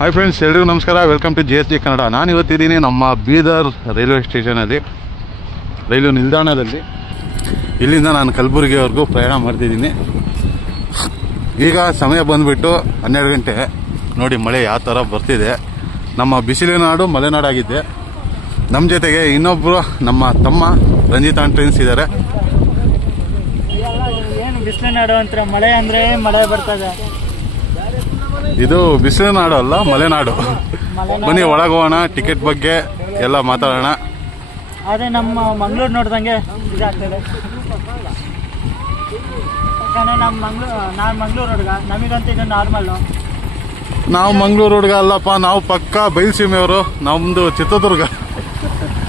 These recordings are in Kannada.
ಹಾಯ್ ಫ್ರೆಂಡ್ಸ್, ಎಲ್ಲರಿಗೂ ನಮಸ್ಕಾರ. Welcome to JSG Kannada. ನಾನು ಇವತ್ತಿದ್ದೀನಿ ನಮ್ಮ ಬೀದರ್ ರೈಲ್ವೆ ಸ್ಟೇಷನಲ್ಲಿ, ರೈಲು ನಿಲ್ದಾಣದಲ್ಲಿ. ಇಲ್ಲಿಂದ ನಾನು ಕಲಬುರಗಿವರೆಗೂ ಪ್ರಯಾಣ ಮಾಡ್ತಿದ್ದೀನಿ. ಈಗ ಸಮಯ ಬಂದುಬಿಟ್ಟು 12 ಗಂಟೆ. ನೋಡಿ ಮಳೆ ಯಾವ ಥರ ಬರ್ತಿದೆ. ನಮ್ಮ ಬಿಸಿಲಿನ ನಾಡು ಮಲೆನಾಡಾಗಿದ್ದೆ. ನಮ್ಮ ಜೊತೆಗೆ ಇನ್ನೊಬ್ಬರು ನಮ್ಮ ತಮ್ಮ ರಂಜಿತ್ ಟ್ರೈನ್ಸ್ ಇದ್ದಾರೆ. ಏನು ಬಿಸಿಲಿನ ನಾಡು ಅಂತ ಮಳೆ ಅಂದರೆ ಮಳೆ ಬರ್ತದೆ. ಇದು ಬಿಸಿಲಿನ ನಾಡು ಅಲ್ಲ, ಮಲೆನಾಡು. ಬನ್ನಿ ಒಳಗೋಣ, ಟಿಕೆಟ್ ಬಗ್ಗೆ ಎಲ್ಲ ಮಾತಾಡೋಣ. ಆದರೆ ನಮ್ಮ ಮಂಗಳೂರು ನೋಡ್ದಂಗೆ ಇದಾಗ್ತದೆ. ಯಾಕಂದರೆ ನಾನು ಮಂಗಳೂರು ಹುಡುಗ, ನಮಗಂತ ಇದು ನಾರ್ಮಲ್ಲು. ನಾವು ಮಂಗಳೂರು ಹುಡುಗ ಅಲ್ಲಪ್ಪ, ನಾವು ಪಕ್ಕ ಬಯಲುಸೀಮೆಯವರು. ನಮ್ಮದು ಚಿತ್ರದುರ್ಗ.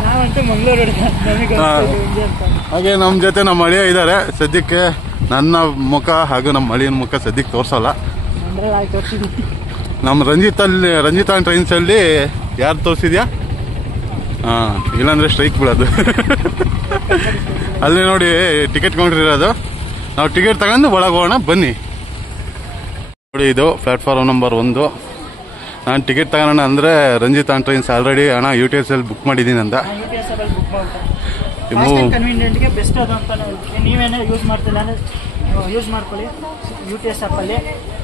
ನಾವಂತೂ ಮಂಗಳೂರು ಹುಡುಗ, ನಮಗೆ ಹಾಗೆ ನಮ್ಮ ಜೊತೆ ನಮ್ಮ ಅಳಿಯ ಇದ್ದಾರೆ. ಸದ್ಯಕ್ಕೆ ನನ್ನ ಮುಖ ಹಾಗೂ ನಮ್ಮ ಅಳಿಯನ ಮುಖ ಸದ್ಯಕ್ಕೆ ತೋರಿಸಲ್ಲ. ನಮ್ಮ ರಂಜಿತ್ ಟ್ರೈನ್ಸ್ ಅಲ್ಲಿ ಯಾರು ತೋರಿಸಿದ್ಯಾ? ಇಲ್ಲಾಂದ್ರೆ ಸ್ಟ್ರೈಕ್ ಬಿಡೋದು. ಅಲ್ಲಿ ನೋಡಿ ಟಿಕೆಟ್ ಕೌಂಟರ್ ಇರೋದು. ನಾವು ಟಿಕೆಟ್ ತಗೊಂಡು ಒಳಗೋಣ ಬನ್ನಿ. ನೋಡಿ ಇದು ಪ್ಲಾಟ್ಫಾರ್ಮ್ ನಂಬರ್ 1. ನಾನು ಟಿಕೆಟ್ ತಗೋಣ ಅಂದ್ರೆ ರಂಜಿತ್ ಟ್ರೈನ್ಸ್ ಆಲ್ರೆಡಿ UTS ಅಲ್ಲಿ ಬುಕ್ ಮಾಡಿದ್ದೀನಿ ಅಂತ. ಕನ್ವೀನಿಯಂಟ್ಗೆ ಬೆಸ್ಟ್ ಅದು ಅಂತ ನೀವೇನೋ ಯೂಸ್ ಮಾಡ್ತಿಲ್ಲ ಅಂದ್ರೆ ಯೂಸ್ ಮಾಡ್ಕೊಳ್ಳಿ. UTS ಆ್ಯಪಲ್ಲಿ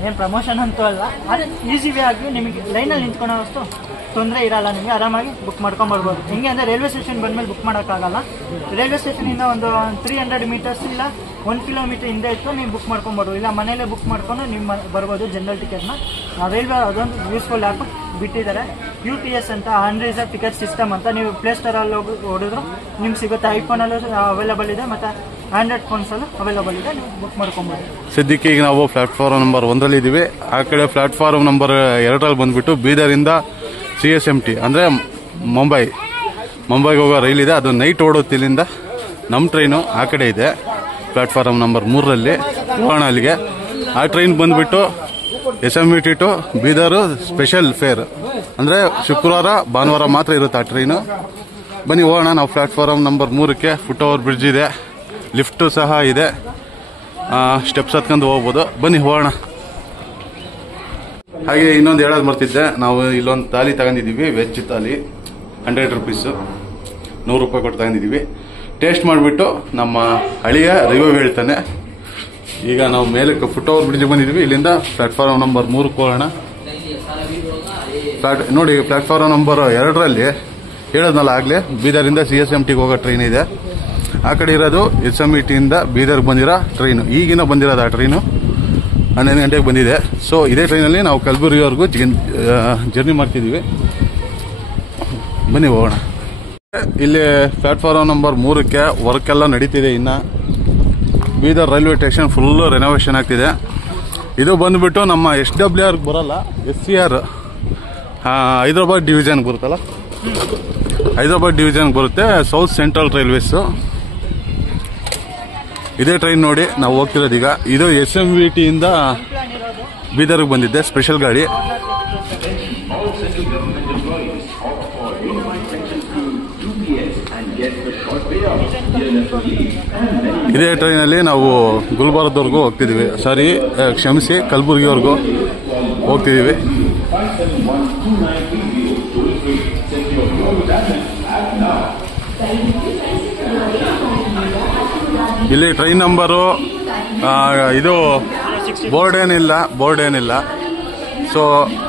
ಏನು ಪ್ರಮೋಷನ್ ಅಂತೂ ಅಲ್ಲ, ಆದರೆ ಈಸಿ ವೇ ಆಗಿ ನಿಮಗೆ ಲೈನಲ್ಲಿ ನಿಂತ್ಕೊಳ್ಳೋಷ್ಟು ತೊಂದರೆ ಇರಲ್ಲ. ನಿಮಗೆ ಆರಾಮಾಗಿ ಬುಕ್ ಮಾಡ್ಕೊಂಬರ್ಬೋದು. ಹೆಂಗೆ ಅಂದರೆ ರೈಲ್ವೆ ಸ್ಟೇಷನ್ ಬಂದಮೇಲೆ ಬುಕ್ ಮಾಡೋಕ್ಕಾಗಲ್ಲ. ರೈಲ್ವೆ ಸ್ಟೇಷನಿಂದ ಒಂದು 300 ಮೀಟರ್ಸ್ ಇಲ್ಲ 1 ಕಿಲೋಮೀಟರ್ ಹಿಂದೆ ಇತ್ತು ನೀವು ಬುಕ್ ಮಾಡ್ಕೊಂಬರ್ಬೋದು. ಇಲ್ಲ ಮನೇಲೆ ಬುಕ್ ಮಾಡ್ಕೊಂಡು ನೀವು ಬರ್ಬೋದು ಜನರಲ್ ಟಿಕೆಟ್ನ. ರೈಲ್ವೆ ಅದೊಂದು ಯೂಸ್ಫುಲ್ ಆ್ಯಪ್ ಬಿಟ್ಟಿದ್ದಾರೆ. UTS ಅಂತ ಅನ್ರಿಸರ್ವ್ ಟಿಕೆಟ್ ಸಿಸ್ಟಮ್ ಅಂತ. ನೀವು ಪ್ಲೇಸ್ಟೋರಲ್ಲಿ ಹೋಗಿ ಹೊಡಿದ್ರು ನಿಮ್ಗೆ ಸಿಗುತ್ತೆ. ಐಫೋನಲ್ಲೂ ಅವೈಲೇಬಲ್ ಇದೆ ಮತ್ತು ಆಂಡ್ರಾಯ್ಡ್ ಫೋನ್ಸಲ್ಲೂ ಅವೈಲೇಬಲ್ ಇದೆ. ನೀವು ಬುಕ್ ಮಾಡ್ಕೊಬೋದು. ಸದ್ಯಕ್ಕೆ ಈಗ ನಾವು ಪ್ಲಾಟ್ಫಾರ್ಮ್ ನಂಬರ್ 1 ಇದ್ದೀವಿ. ಆ ಕಡೆ ಪ್ಲಾಟ್ಫಾರ್ಮ್ ನಂಬರ್ 2 ಬಂದ್ಬಿಟ್ಟು ಬೀದರಿಂದ CSMT ಅಂದರೆ ಮುಂಬೈಗೆ ಹೋಗೋ ರೈಲ್ ಇದೆ. ಅದು ನೈಟ್ ಓಡುತ್ತೆ. ಇಲ್ಲಿಂದ ನಮ್ಮ ಟ್ರೈನು ಆ ಕಡೆ ಇದೆ, ಪ್ಲಾಟ್ಫಾರ್ಮ್ ನಂಬರ್ 3 ಹೋಗೋಣ ಅಲ್ಲಿಗೆ. ಆ ಟ್ರೈನ್ ಬಂದ್ಬಿಟ್ಟು SMT to Bidar special fare, ಅಂದರೆ ಶುಕ್ರವಾರ ಭಾನುವಾರ ಮಾತ್ರ ಇರುತ್ತೆ ಆ ಟ್ರೈನು. ಬನ್ನಿ ಹೋಗೋಣ. ನಾವು ಪ್ಲಾಟ್ಫಾರ್ಮ್ ನಂಬರ್ 3ಕ್ಕೆ ಫುಟ್ ಓವರ್ ಬ್ರಿಡ್ಜ್ ಇದೆ, ಲಿಫ್ಟು ಸಹ ಇದೆ, ಸ್ಟೆಪ್ಸ್ ಹತ್ಕೊಂಡು ಹೋಗ್ಬೋದು. ಬನ್ನಿ ಹೋಗೋಣ. ಹಾಗೆ ಇನ್ನೊಂದು ಹೇಳೋದು ಮರ್ತಿದ್ದೆ, ನಾವು ಇಲ್ಲೊಂದು ಥಾಲಿ ತಗೊಂಡಿದ್ದೀವಿ, ವೆಜ್ ಥಾಲಿ 100 ರುಪೀಸು, 100 ರೂಪಾಯಿ ಕೊಟ್ಟು ತಗೊಂಡಿದ್ದೀವಿ. ಟೇಸ್ಟ್ ಮಾಡಿಬಿಟ್ಟು ನಮ್ಮ ಹಳಿಯ ರಿವ್ಯೂ ಹೇಳ್ತಾನೆ. ಈಗ ನಾವು ಮೇಲಕ್ಕೆ ಫುಟ್ ಓವರ್ ಬ್ರಿಡ್ಜ್ ಬಂದಿದ್ದೀವಿ. ಇಲ್ಲಿಂದ ಪ್ಲಾಟ್ಫಾರ್ಮ್ ನಂಬರ್ 3ಕ್ಕೆ ಹೋಗೋಣ. ನೋಡಿ ಪ್ಲಾಟ್ಫಾರ್ಮ್ ನಂಬರ್ 2ರಲ್ಲಿ ಹೇಳೋದ್ನಲ್ಲ ಆಗಲೇ, ಬೀದರಿಂದ CSMTಗೆ ಹೋಗೋ ಟ್ರೈನ್ ಇದೆ. ಆ ಕಡೆ ಇರೋದು SMTಯಿಂದ ಬೀದರ್ಗೆ ಬಂದಿರೋ ಟ್ರೈನು. ಈಗಿನ ಬಂದಿರೋದು ಆ ಟ್ರೈನು 12 ಗಂಟೆಗೆ ಬಂದಿದೆ. ಸೊ ಇದೇ ಟ್ರೈನಲ್ಲಿ ನಾವು ಕಲಬುರಗಿವರೆಗೂ ಜರ್ನಿ ಮಾಡ್ತಿದ್ದೀವಿ. ಬನ್ನಿ ಹೋಗೋಣ. ಇಲ್ಲಿ ಪ್ಲಾಟ್ಫಾರ್ಮ್ ನಂಬರ್ 3ಕ್ಕೆ ವರ್ಕ್ ಎಲ್ಲ ನಡೀತಿದೆ. ಇನ್ನು Bidar railway station full renovation ಆಗ್ತಿದೆ. ಇದು ಬಂದುಬಿಟ್ಟು ನಮ್ಮ SWR ಬರಲ್ಲ, SCR ಹೈದರಾಬಾದ್ ಡಿವಿಷನ್ಗೆ ಬರುತ್ತಲ್ಲ, ಹೈದರಾಬಾದ್ ಡಿವಿಷನ್ಗೆ ಬರುತ್ತೆ. ಸೌತ್ ಸೆಂಟ್ರಲ್ ರೈಲ್ವೇಸು ಇದೇ ಟ್ರೈನ್. ನೋಡಿ ನಾವು ಹೋಗ್ತಿರೋದು ಈಗ. ಇದು SMVTಯಿಂದ ಬೀದರ್ಗೆ ಬಂದಿದ್ದೆ, ಸ್ಪೆಷಲ್ ಗಾಡಿ. ಇದೇ ಟ್ರೈನಲ್ಲಿ ನಾವು ಗುಲ್ಬರ್ಗದವರೆಗೂ ಹೋಗ್ತಿದ್ದೀವಿ. ಕ್ಷಮಿಸಿ, ಕಲಬುರಗಿವರೆಗೂ ಹೋಗ್ತಿದ್ದೀವಿ. ಇಲ್ಲಿ ಟ್ರೈನ್ ನಂಬರು ಇದು ಬೋರ್ಡ್ ಏನಿಲ್ಲ. ಸೊ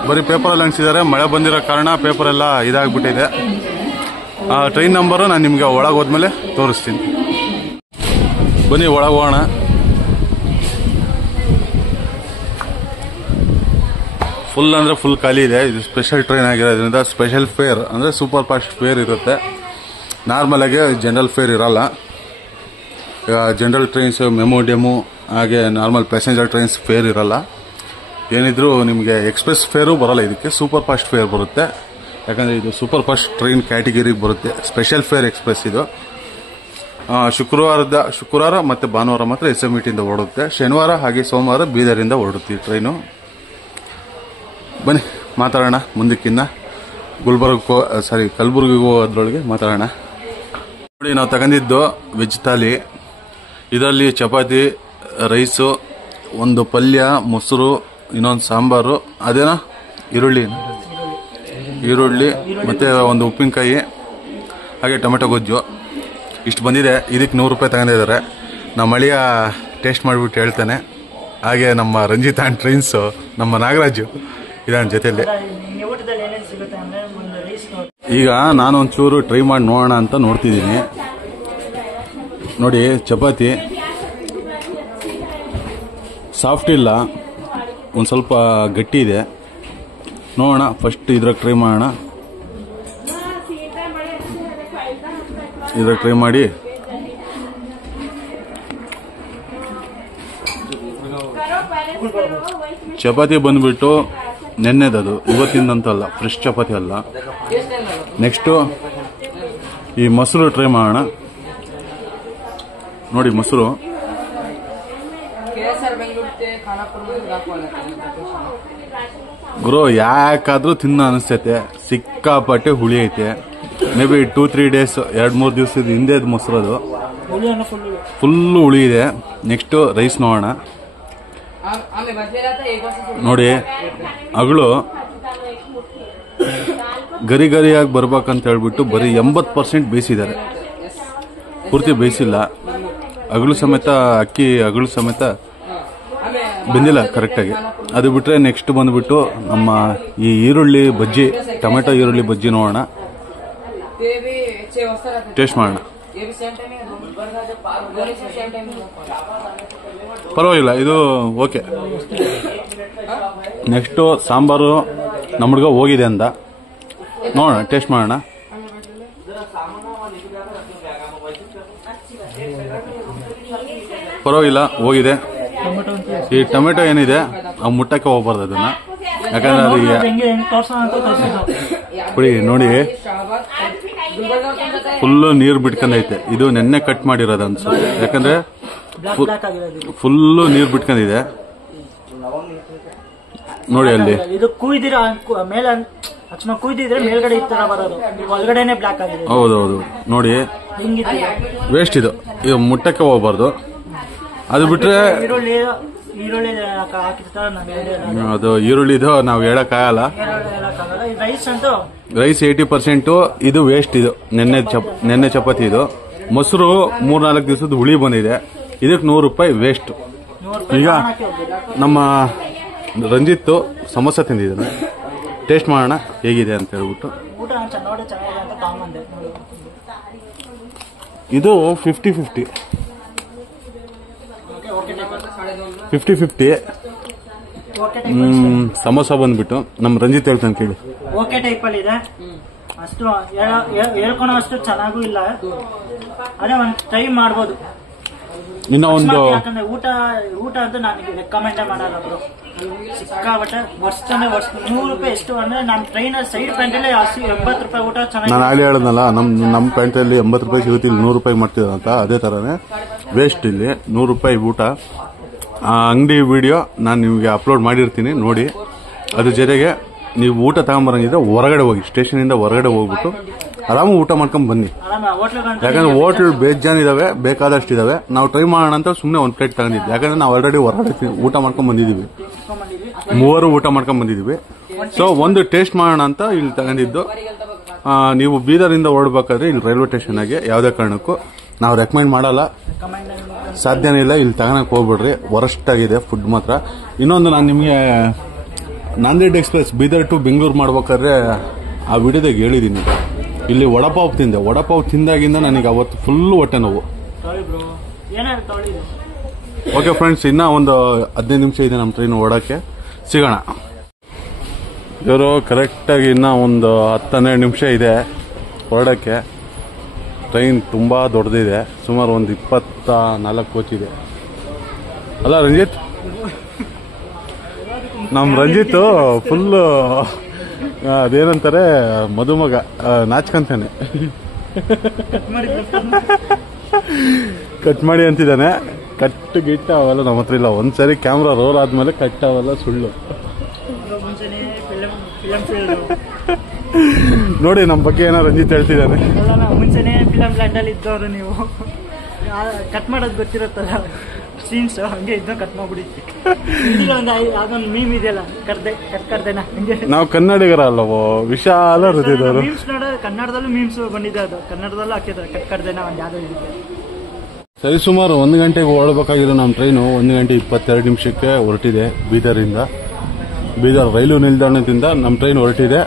ಬರೀ ಪೇಪರಲ್ಲಿ ಅಂಟಿಸಿದ್ದಾರೆ. ಮಳೆ ಬಂದಿರೋ ಕಾರಣ ಪೇಪರ್ ಎಲ್ಲ ಇದಾಗ್ಬಿಟ್ಟಿದೆ. ಟ್ರೈನ್ ನಂಬರು ನಾನು ನಿಮಗೆ ಒಳಗೆ ಹೋದ್ಮೇಲೆ ತೋರಿಸ್ತೀನಿ. ಬನ್ನಿ ಒಳಗೆ ಹೋಗೋಣ. ಫುಲ್ ಅಂದರೆ ಫುಲ್ ಖಾಲಿ ಇದೆ. ಇದು ಸ್ಪೆಷಲ್ ಟ್ರೈನ್ ಆಗಿರೋದ್ರಿಂದ ಸ್ಪೆಷಲ್ ಫೇರ್ ಅಂದರೆ ಸೂಪರ್ ಫಾಸ್ಟ್ ಫೇರ್ ಇರುತ್ತೆ. ನಾರ್ಮಲ್ ಆಗಿ ಜನರಲ್ ಫೇರ್ ಇರಲ್ಲ. ಜನರಲ್ ಟ್ರೈನ್ಸ್ ಮೆಮೊ ಹಾಗೆ ನಾರ್ಮಲ್ ಪ್ಯಾಸೆಂಜರ್ ಟ್ರೈನ್ಸ್ ಫೇರ್ ಇರಲ್ಲ. ಏನಿದ್ರು ನಿಮಗೆ ಎಕ್ಸ್ಪ್ರೆಸ್ ಫೇರು ಬರಲ್ಲ. ಇದಕ್ಕೆ ಸೂಪರ್ ಫಾಸ್ಟ್ ಫೇರ್ ಬರುತ್ತೆ. ಯಾಕಂದರೆ ಇದು ಸೂಪರ್ ಫಾಸ್ಟ್ ಟ್ರೈನ್ ಕ್ಯಾಟಗಿರಿಗೆ ಬರುತ್ತೆ. ಸ್ಪೆಷಲ್ ಫೇರ್ ಎಕ್ಸ್ಪ್ರೆಸ್ ಇದು. ಶುಕ್ರವಾರ ಮತ್ತು ಭಾನುವಾರ ಮಾತ್ರ SMTಯಿಂದ ಓಡುತ್ತೆ. ಶನಿವಾರ ಹಾಗೆ ಸೋಮವಾರ ಬೀದರಿಂದ ಓಡುತ್ತೆ ಈ ಟ್ರೈನು. ಬನ್ನಿ ಮಾತಾಡೋಣ ಮುಂದಕ್ಕಿನ್ನ. ಕಲಬುರಗಿಗೆ ಹೋಗೋದ್ರೊಳಗೆ ಮಾತಾಡೋಣ. ನೋಡಿ ನಾವು ತಗೊಂಡಿದ್ದು ವೆಜ್ ಥಾಲಿ. ಇದರಲ್ಲಿ ಚಪಾತಿ, ರೈಸು, ಒಂದು ಪಲ್ಯ, ಮೊಸರು, ಇನ್ನೊಂದು ಸಾಂಬಾರು, ಅದೇನೋ ಈರುಳ್ಳಿ ಈರುಳ್ಳಿ ಮತ್ತೆ ಒಂದು ಉಪ್ಪಿನಕಾಯಿ ಹಾಗೆ ಟೊಮೆಟೊ ಗೊಜ್ಜು ಇಷ್ಟು ಬಂದಿದೆ. ಇದಕ್ಕೆ 100 ರೂಪಾಯಿ ತಗೊಂಡಿದ್ದಾರೆ. ನಮ್ಮ ಅಳಿಯ ಟೇಸ್ಟ್ ಮಾಡಿಬಿಟ್ಟು ಹೇಳ್ತಾನೆ. ಹಾಗೆ ನಮ್ಮ ರಂಜಿತ್ ಆ್ಯಂಡ್ ಟ್ರೈನ್ಸು ನಮ್ಮ ನಾಗರಾಜು ಇದಾನ ಜೊತೆಯಲ್ಲಿ. ಈಗ ನಾನು ಒಂಚೂರು ಟ್ರೈ ಮಾಡಿ ನೋಡೋಣ ಅಂತ ನೋಡ್ತಿದ್ದೀನಿ. ನೋಡಿ, ಚಪಾತಿ ಸಾಫ್ಟ್ ಇಲ್ಲ, ಒಂದು ಸ್ವಲ್ಪ ಗಟ್ಟಿ ಇದೆ. ನೋಡೋಣ, ಫಸ್ಟ್ ಇದ್ರಾಗ ಟ್ರೈ ಮಾಡೋಣ. ಇದ್ರಾಗ ಟ್ರೈ ಮಾಡಿ ಚಪಾತಿ ಬಂದ್ಬಿಟ್ಟು ನೆನ್ನೆದದು, ಇವತ್ತಿಂದಂತಲ್ಲ, ಫ್ರೆಶ್ ಚಪಾತಿ ಅಲ್ಲ. ನೆಕ್ಸ್ಟು ಈ ಮೊಸರು ಟ್ರೈ ಮಾಡೋಣ. ನೋಡಿ ಮೊಸರು ಗುರು ಯಾಕಾದ್ರೂ ತಿನ್ನ ಅನಿಸ್ತೈತೆ. ಸಿಕ್ಕಾಪಟ್ಟೆ ಹುಳಿ ಐತೆ. ಮೇ ಬಿ 2-3 ಡೇಸ್ 2-3 ದಿವಸದ ಹಿಂದೆ ಮೊಸರು ಅದು ಫುಲ್ಲು ಹುಳಿ ಇದೆ. ನೆಕ್ಸ್ಟ್ ರೈಸ್ ನೋಡೋಣ. ನೋಡಿ, ಅಗಳು ಗರಿ ಗರಿಯಾಗಿ ಬರ್ಬೇಕಂತ ಹೇಳ್ಬಿಟ್ಟು ಬರೀ 80% ಬೇಯಿಸಿದ್ದಾರೆ, ಪೂರ್ತಿ ಬೇಯಿಸಿಲ್ಲ. ಅಗಳು ಸಮೇತ ಅಕ್ಕಿ ಅಗಳು ಸಮೇತ ಬೆಂದಿಲ್ಲ ಕರೆಕ್ಟಾಗಿ. ಅದು ಬಿಟ್ರೆ ನೆಕ್ಸ್ಟ್ ಬಂದ್ಬಿಟ್ಟು ನಮ್ಮ ಈ ಈರುಳ್ಳಿ ಬಜ್ಜಿ, ಟೊಮೆಟೊ ಈರುಳ್ಳಿ ಬಜ್ಜಿ ನೋಡೋಣ, ಟೇಸ್ಟ್ ಮಾಡೋಣ. ಪರವಾಗಿಲ್ಲ, ಇದು ಓಕೆ. ನೆಕ್ಸ್ಟು ಸಾಂಬಾರು ನಮ್ಮ ಹುಡುಗ ಹೋಗಿದೆ ಅಂದ, ನೋಡೋಣ, ಟೇಸ್ಟ್ ಮಾಡೋಣ. ಪರವಾಗಿಲ್ಲ, ಹೋಗಿದೆ. ಈ ಟೊಮೆಟೊ ಏನಿದೆ ಅವು ಮುಟ್ಟಕ್ಕೆ ಹೋಗ್ಬಾರ್ದು ಅದನ್ನ, ಯಾಕಂದ್ರೆ ಅದು ಕುಡಿ. ನೋಡಿ, ಫುಲ್ಲು ನೀರು ಬಿಟ್ಕೊಂಡೈತೆ. ಇದು ನೆನ್ನೆ ಕಟ್ ಮಾಡಿರೋದು ಅನ್ಸುತ್ತೆ, ಯಾಕಂದ್ರೆ ಫುಲ್ಲು ನೀರು ಬಿಟ್ಕೊಂಡಿದೆ. ನೋಡಿ ಅಲ್ಲಿ ಇದು ಕುಯ್ದಿರ ಮೇಲೆ ಕುಯ್ದಿದ್ರೆ ಮೇಲ್ಗಡೆ ಈ ತರ ಬರೋದು, ಒಳಗಡೆನೆ ಬ್ಲಾಕ್ ಆಗಿದೆ. ಹೌದೌದು, ನೋಡಿ ವೇಸ್ಟ್ ಇದು ಮುಟ್ಟಕ್ಕೆ ಹೋಗ್ಬಾರ್ದು. ಅದು ಬಿಟ್ರೆ ಈರುಳ್ಳಿ ಅದು ಈರುಳ್ಳಿದು ನಾವು ಹೇಳಕ್ಕಾಗಲ್ಲ. ರೈಸ್ 80%, ಇದು ವೇಸ್ಟ್. ಇದು ನೆನ್ನೆ ಚಪಾತಿ. ಇದು ಮೊಸರು 3-4 ದಿವಸದ ಹುಳಿ ಬಂದಿದೆ. ಇದಕ್ಕೆ 100 ರೂಪಾಯಿ ವೇಸ್ಟ್. ಈಗ ನಮ್ಮ ರಂಜಿತ್ ಸಮೋಸ ತಿಂದಿದ್ದಾನೆ, ಟೇಸ್ಟ್ ಮಾಡೋಣ ಹೇಗಿದೆ ಅಂತ ಹೇಳ್ಬಿಟ್ಟು. ಇದು 50-50 ಸಮೋಸ ಬಂದ್ಬಿಟ್ಟು ನಮ್ಮ ರಂಜಿತ್ ಹೇಳ್ತಾನೆ ಕೇಳಿ. ಓಕೆ ಟೈಪ್ ಅಲ್ಲಿ ಇದೆ, ಅಷ್ಟು ಹೇಳ್ಕೊಳೋ ಅಷ್ಟು ಚೆನ್ನಾಗೂ ಇಲ್ಲ. ಅದೇ ಒಂದು ಟ್ರೈ ಮಾಡ್ಬೋದು. ಇನ್ನ ಒಂದು ಯಾಕಂದ್ರೆ ಊಟ ಅಂತ ನನಗೆ ರೆಕಮೆಂಡ್ ಮಾಡಲ್ಲ ಬ್ರೋ. ಸಿಕ್ಕಾಬಟ್ಟೆ ವರ್ಷನೇ 100 ರೂಪಾಯಿ. ಎಷ್ಟು ಅಂದ್ರೆ ನಮ್ಮ ಟ್ರೈನರ್ ಸೈಡ್ ಪ್ಯಾಂಟ್ ಅಲ್ಲಿ 80 ರೂಪಾಯಿ ಊಟ ಚೆನ್ನಾಗಿ. ನಾನು ಆಗಲೇ ಹೇಳದ್ನಲ್ಲ, ನಮ್ಮ ಪ್ಯಾಂಟ್ ಅಲ್ಲಿ 80 ರೂಪಾಯಿ ಸಿಗುತ್ತೆ, ಇಲ್ಲಿ 100 ರೂಪಾಯಿ ಮಾಡ್ತಿದಂತ. ಅದೇ ತರನೇ ವೇಸ್ಟ್ ಇಲ್ಲಿ 100 ರೂಪಾಯಿ ಊಟ. ಆ ಅಂಗಡಿ ವಿಡಿಯೋ ನಾನು ನಿಮಗೆ ಅಪ್ಲೋಡ್ ಮಾಡಿರ್ತೀನಿ, ನೋಡಿ. ಅದ್ರ ಜೊತೆಗೆ ನೀವು ಊಟ ತಗೊಂಬರಂಗಿದ್ರೆ ಹೊರಗಡೆ ಹೋಗಿ, ಸ್ಟೇಷನ್ ಇಂದ ಹೊರಗಡೆ ಹೋಗ್ಬಿಟ್ಟು ಆರಾಮ ಊಟ ಮಾಡ್ಕೊಂಡ್ ಬನ್ನಿ. ಯಾಕಂದ್ರೆ ಹೋಟ್ಲ್ ಬೇಜಾನ್ ಇದಾವೆ, ಬೇಕಾದಷ್ಟು ಇದಾವೆ. ನಾವು ಟ್ರೈ ಮಾಡೋಣ ಅಂತ ಸುಮ್ಮನೆ ಒಂದು ಪ್ಲೇಟ್ ತಗೊಂಡಿದ್ವಿ, ಯಾಕಂದ್ರೆ ನಾವು ಆಲ್ರೆಡಿ ಹೊರಗಡೆ ಊಟ ಮಾಡ್ಕೊಂಡ್ ಬಂದಿದೀವಿ, 3 ಊಟ ಮಾಡ್ಕೊಂಡ್ ಬಂದಿದೀವಿ. ಸೊ ಒಂದು ಟೇಸ್ಟ್ ಮಾಡೋಣ ಅಂತ ಇಲ್ಲಿ ತಗೊಂಡಿದ್ದು. ನೀವು ಬೀದರಿಂದ ಹೊರಡ್ಬೇಕಾದ್ರೆ ಇಲ್ಲಿ ರೈಲ್ವೆ ಸ್ಟೇಷನ್ ಆಗಿ ಯಾವುದೇ ಕಾರಣಕ್ಕೂ ನಾವು ರೆಕಮೆಂಡ್ ಮಾಡಲ್ಲ, ಸಾಧ್ಯನೇ ಇಲ್ಲ. ಇಲ್ಲಿ ತಗೊಳಕ್ ಹೋಗ್ಬಿಡ್ರಿ, ವರಸ್ಟ್ ಆಗಿದೆ ಫುಡ್ ಮಾತ್ರ. ಇನ್ನೊಂದು, ನಾನು ನಿಮಗೆ ನಾಂದೇಡ್ ಎಕ್ಸ್ಪ್ರೆಸ್ ಬೀದರ್ ಟು ಬೆಂಗಳೂರು ಮಾಡ್ಬೇಕಾದ್ರೆ ಆ ವಿಡಿಯೋದಾಗ ಹೇಳಿದೀನಿ. ಇಲ್ಲಿ ವಡಪಾವ್ ತಿಂದೆ, ವಡಪಾವ್ ತಿಂದಾಗಿಂದ ನನಗೆ ಅವತ್ತು ಫುಲ್ ಹೊಟ್ಟೆ ನೋವು. ಓಕೆ ಫ್ರೆಂಡ್ಸ್, ಇನ್ನ ಒಂದು 15 ನಿಮಿಷ ಇದೆ ನಮ್ಮ ಟ್ರೈನ್ ಓಡಕ್ಕೆ, ಸಿಗೋಣ. ಇವರು ಕರೆಕ್ಟಾಗಿ ಇನ್ನ ಒಂದು 10-12 ನಿಮಿಷ ಇದೆ ಹೊರಡಕ್ಕೆ. ಟ್ರೈನ್ ತುಂಬಾ ದೊಡ್ಡದಿದೆ, ಸುಮಾರು ಒಂದು 24 ಕೋಚ್ ಇದೆ ಅಲ್ಲ ರಂಜಿತ್? ನಮ್ಮ ರಂಜಿತ್ ಫುಲ್ಲು ಅದೇನಂತಾರೆ ಮದುಮಗ, ನಾಚ್ಕಂತಾನೆ. ಕಟ್ ಮಾಡಿ ಅಂತಿದ್ದಾನೆ. ಕಟ್ ಗಿಟ್ಟ ಅವೆಲ್ಲ ನಮ್ಮ ಹತ್ರ ಇಲ್ಲ. ಒಂದ್ಸರಿ ಕ್ಯಾಮ್ರಾ ರೋಲ್ ಆದ್ಮೇಲೆ ಕಟ್ ಅವೆಲ್ಲ ಸುಳ್ಳು. ನೋಡಿ ನಮ್ಮ ಬಗ್ಗೆ ಏನೋ ರಂಜಿತ್ ಹೇಳ್ತಿದ್ದಾನೆ. ಮುಂಚೆನೆ ಫಿಲಂ ಲ್ಯಾಂಡ್ ಅಲ್ಲಿ ಇದ್ದವರು ನೀವು, ಕಟ್ ಮಾಡೋದು ಗೊತ್ತಿರುತ್ತಲ್ಲ. ಸೀನ್ಸ್ ಹಂಗೆ ಇದ್ದ ಕಟ್ ಮಾಡ್ಬಿಡಿ. ಅದೊಂದು ಮೀಮ್ ಇದೆಯಲ್ಲ, ಕರ್ದೇನಾ ಹಂಗೆ. ನಾವು ಕನ್ನಡಿಗರ ಅಲ್ಲವೋ, ವಿಶಾಲ ಹೃದಯದವರು. ಮೀಮ್ಸ್ ನೋಡ, ಕನ್ನಡದಲ್ಲೂ ಮೀಮ್ಸ್ ಬಂದಿದೆ, ಅದು ಕನ್ನಡದಲ್ಲೂ ಹಾಕಿದ್ದಾರೆ ಕರ್ದೇನಾ ಒಂದು ಯಾವ್ದೋ ಇದೆ. ಸರಿ, ಸುಮಾರು 1 ಗಂಟೆಗೆ ಹೊರಡಬೇಕಾಗಿರೋ ನಮ್ಮ ಟ್ರೈನು 1 ಗಂಟೆ 22 ನಿಮಿಷಕ್ಕೆ ಹೊರಟಿದೆ ಬೀದರಿಂದ. ಬೀದರ್ ರೈಲು ನಿಲ್ದಾಣದಿಂದ ನಮ್ಮ ಟ್ರೈನ್ ಹೊರಟಿದೆ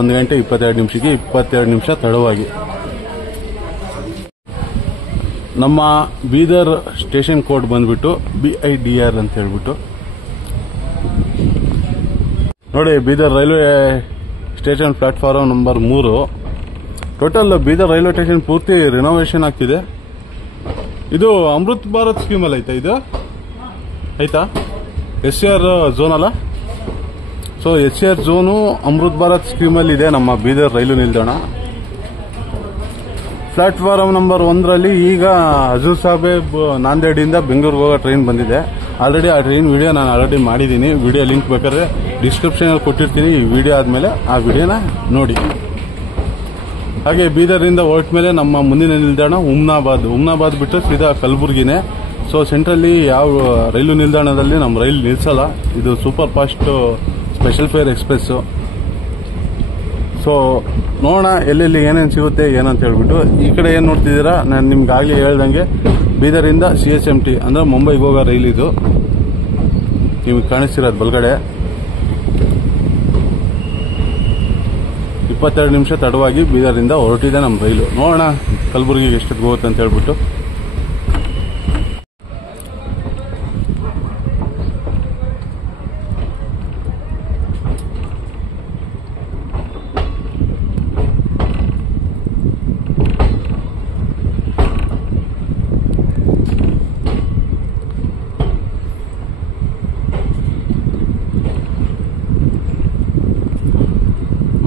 1 ಗಂಟೆ 22 ನಿಮಿಷಕ್ಕೆ, 22 ನಿಮಿಷ ತಡವಾಗಿ. ನಮ್ಮ ಬೀದರ್ ಸ್ಟೇಷನ್ ಕೋಡ್ ಬಂದ್ಬಿಟ್ಟು BIDR ಅಂತ ಹೇಳ್ಬಿಟ್ಟು ನೋಡಿ. Bidar railway station platform number 3. Total Bidar railway station ಪೂರ್ತಿ ರಿನೋವೇಷನ್ ಆಗ್ತಿದೆ. ಇದು ಅಮೃತ್ ಭಾರತ್ ಸ್ಕೀಮ್ ಅಲ್ಲಿ ಐತಾ? ಇದು ಆಯ್ತಾ? SCR ಝೋನ್ ಅಲ್ಲ? So SCR zone Amrit Bharat scheme ಅಲ್ಲಿ ಇದೆ ನಮ್ಮ ಬೀದರ್ ರೈಲು ನಿಲ್ದಾಣ. ಪ್ಲಾಟ್ಫಾರ್ಮ್ ನಂಬರ್ 1ರಲ್ಲಿ ಈಗ ಹಜೂರ್ ಸಾಹೇಬ್ ನಾಂದೇಡಿಂದ ಬೆಂಗಳೂರಿಗೆ ಹೋಗೋ ಟ್ರೈನ್ ಬಂದಿದೆ. ಆಲ್ರೆಡಿ ಆ ಟ್ರೈನ್ ವಿಡಿಯೋ ನಾನು ಆಲ್ರೆಡಿ ಮಾಡಿದ್ದೀನಿ. ವಿಡಿಯೋ ಲಿಂಕ್ ಬೇಕಾದ್ರೆ ಡಿಸ್ಕ್ರಿಪ್ಷನ್ ಅಲ್ಲಿ ಕೊಟ್ಟಿರ್ತೀನಿ. ಈ ವಿಡಿಯೋ ಆದ್ಮೇಲೆ ಆ ವಿಡಿಯೋನ ನೋಡಿ. ಹಾಗೆ ಬೀದರ್ನಿಂದ ಹೊರಟ ಮೇಲೆ ನಮ್ಮ ಮುಂದಿನ ನಿಲ್ದಾಣ ಹುಮ್ನಾಬಾದ್ ಬಿಟ್ಟು ಸೀದಾ ಕಲಬುರ್ಗಿನೇ. ಸೊ ಸೆಂಟ್ರಲ್ಲಿ ಯಾವ ರೈಲು ನಿಲ್ದಾಣದಲ್ಲಿ ನಮ್ಮ ರೈಲು ನಿಲ್ಸಲ್ಲ. ಇದು super fast special fair express. So ನೋಡೋಣ ಎಲ್ಲೆಲ್ಲಿ ಏನೇನು ಸಿಗುತ್ತೆ ಏನಂತ ಹೇಳ್ಬಿಟ್ಟು. ಈ ಕಡೆ ಏನ್ ನೋಡ್ತಿದ್ದೀರಾ, ನಾನು ನಿಮ್ಗೆ ಆಗ್ಲೇ ಹೇಳ್ದಂಗೆ ಬೀದರಿಂದ CSMT ಅಂದ್ರೆ ಮುಂಬೈಗೆ ಹೋಗೋ ರೈಲ್ ಇದು. ನಿಮ್ಗೆ ಕಾಣಿಸ್ತಿರೋದು ಬಲ್ಗಡೆ. 22 ನಿಮಿಷ ತಡವಾಗಿ ಬೀದರಿಂದ ಹೊರಟಿದೆ ನಮ್ಮ ರೈಲು. ನೋಡೋಣ ಕಲಬುರಗಿಗೆ ಎಷ್ಟೊತ್ತಿಗೆ ಹೋಗುತ್ತೆ ಅಂತ ಹೇಳ್ಬಿಟ್ಟು.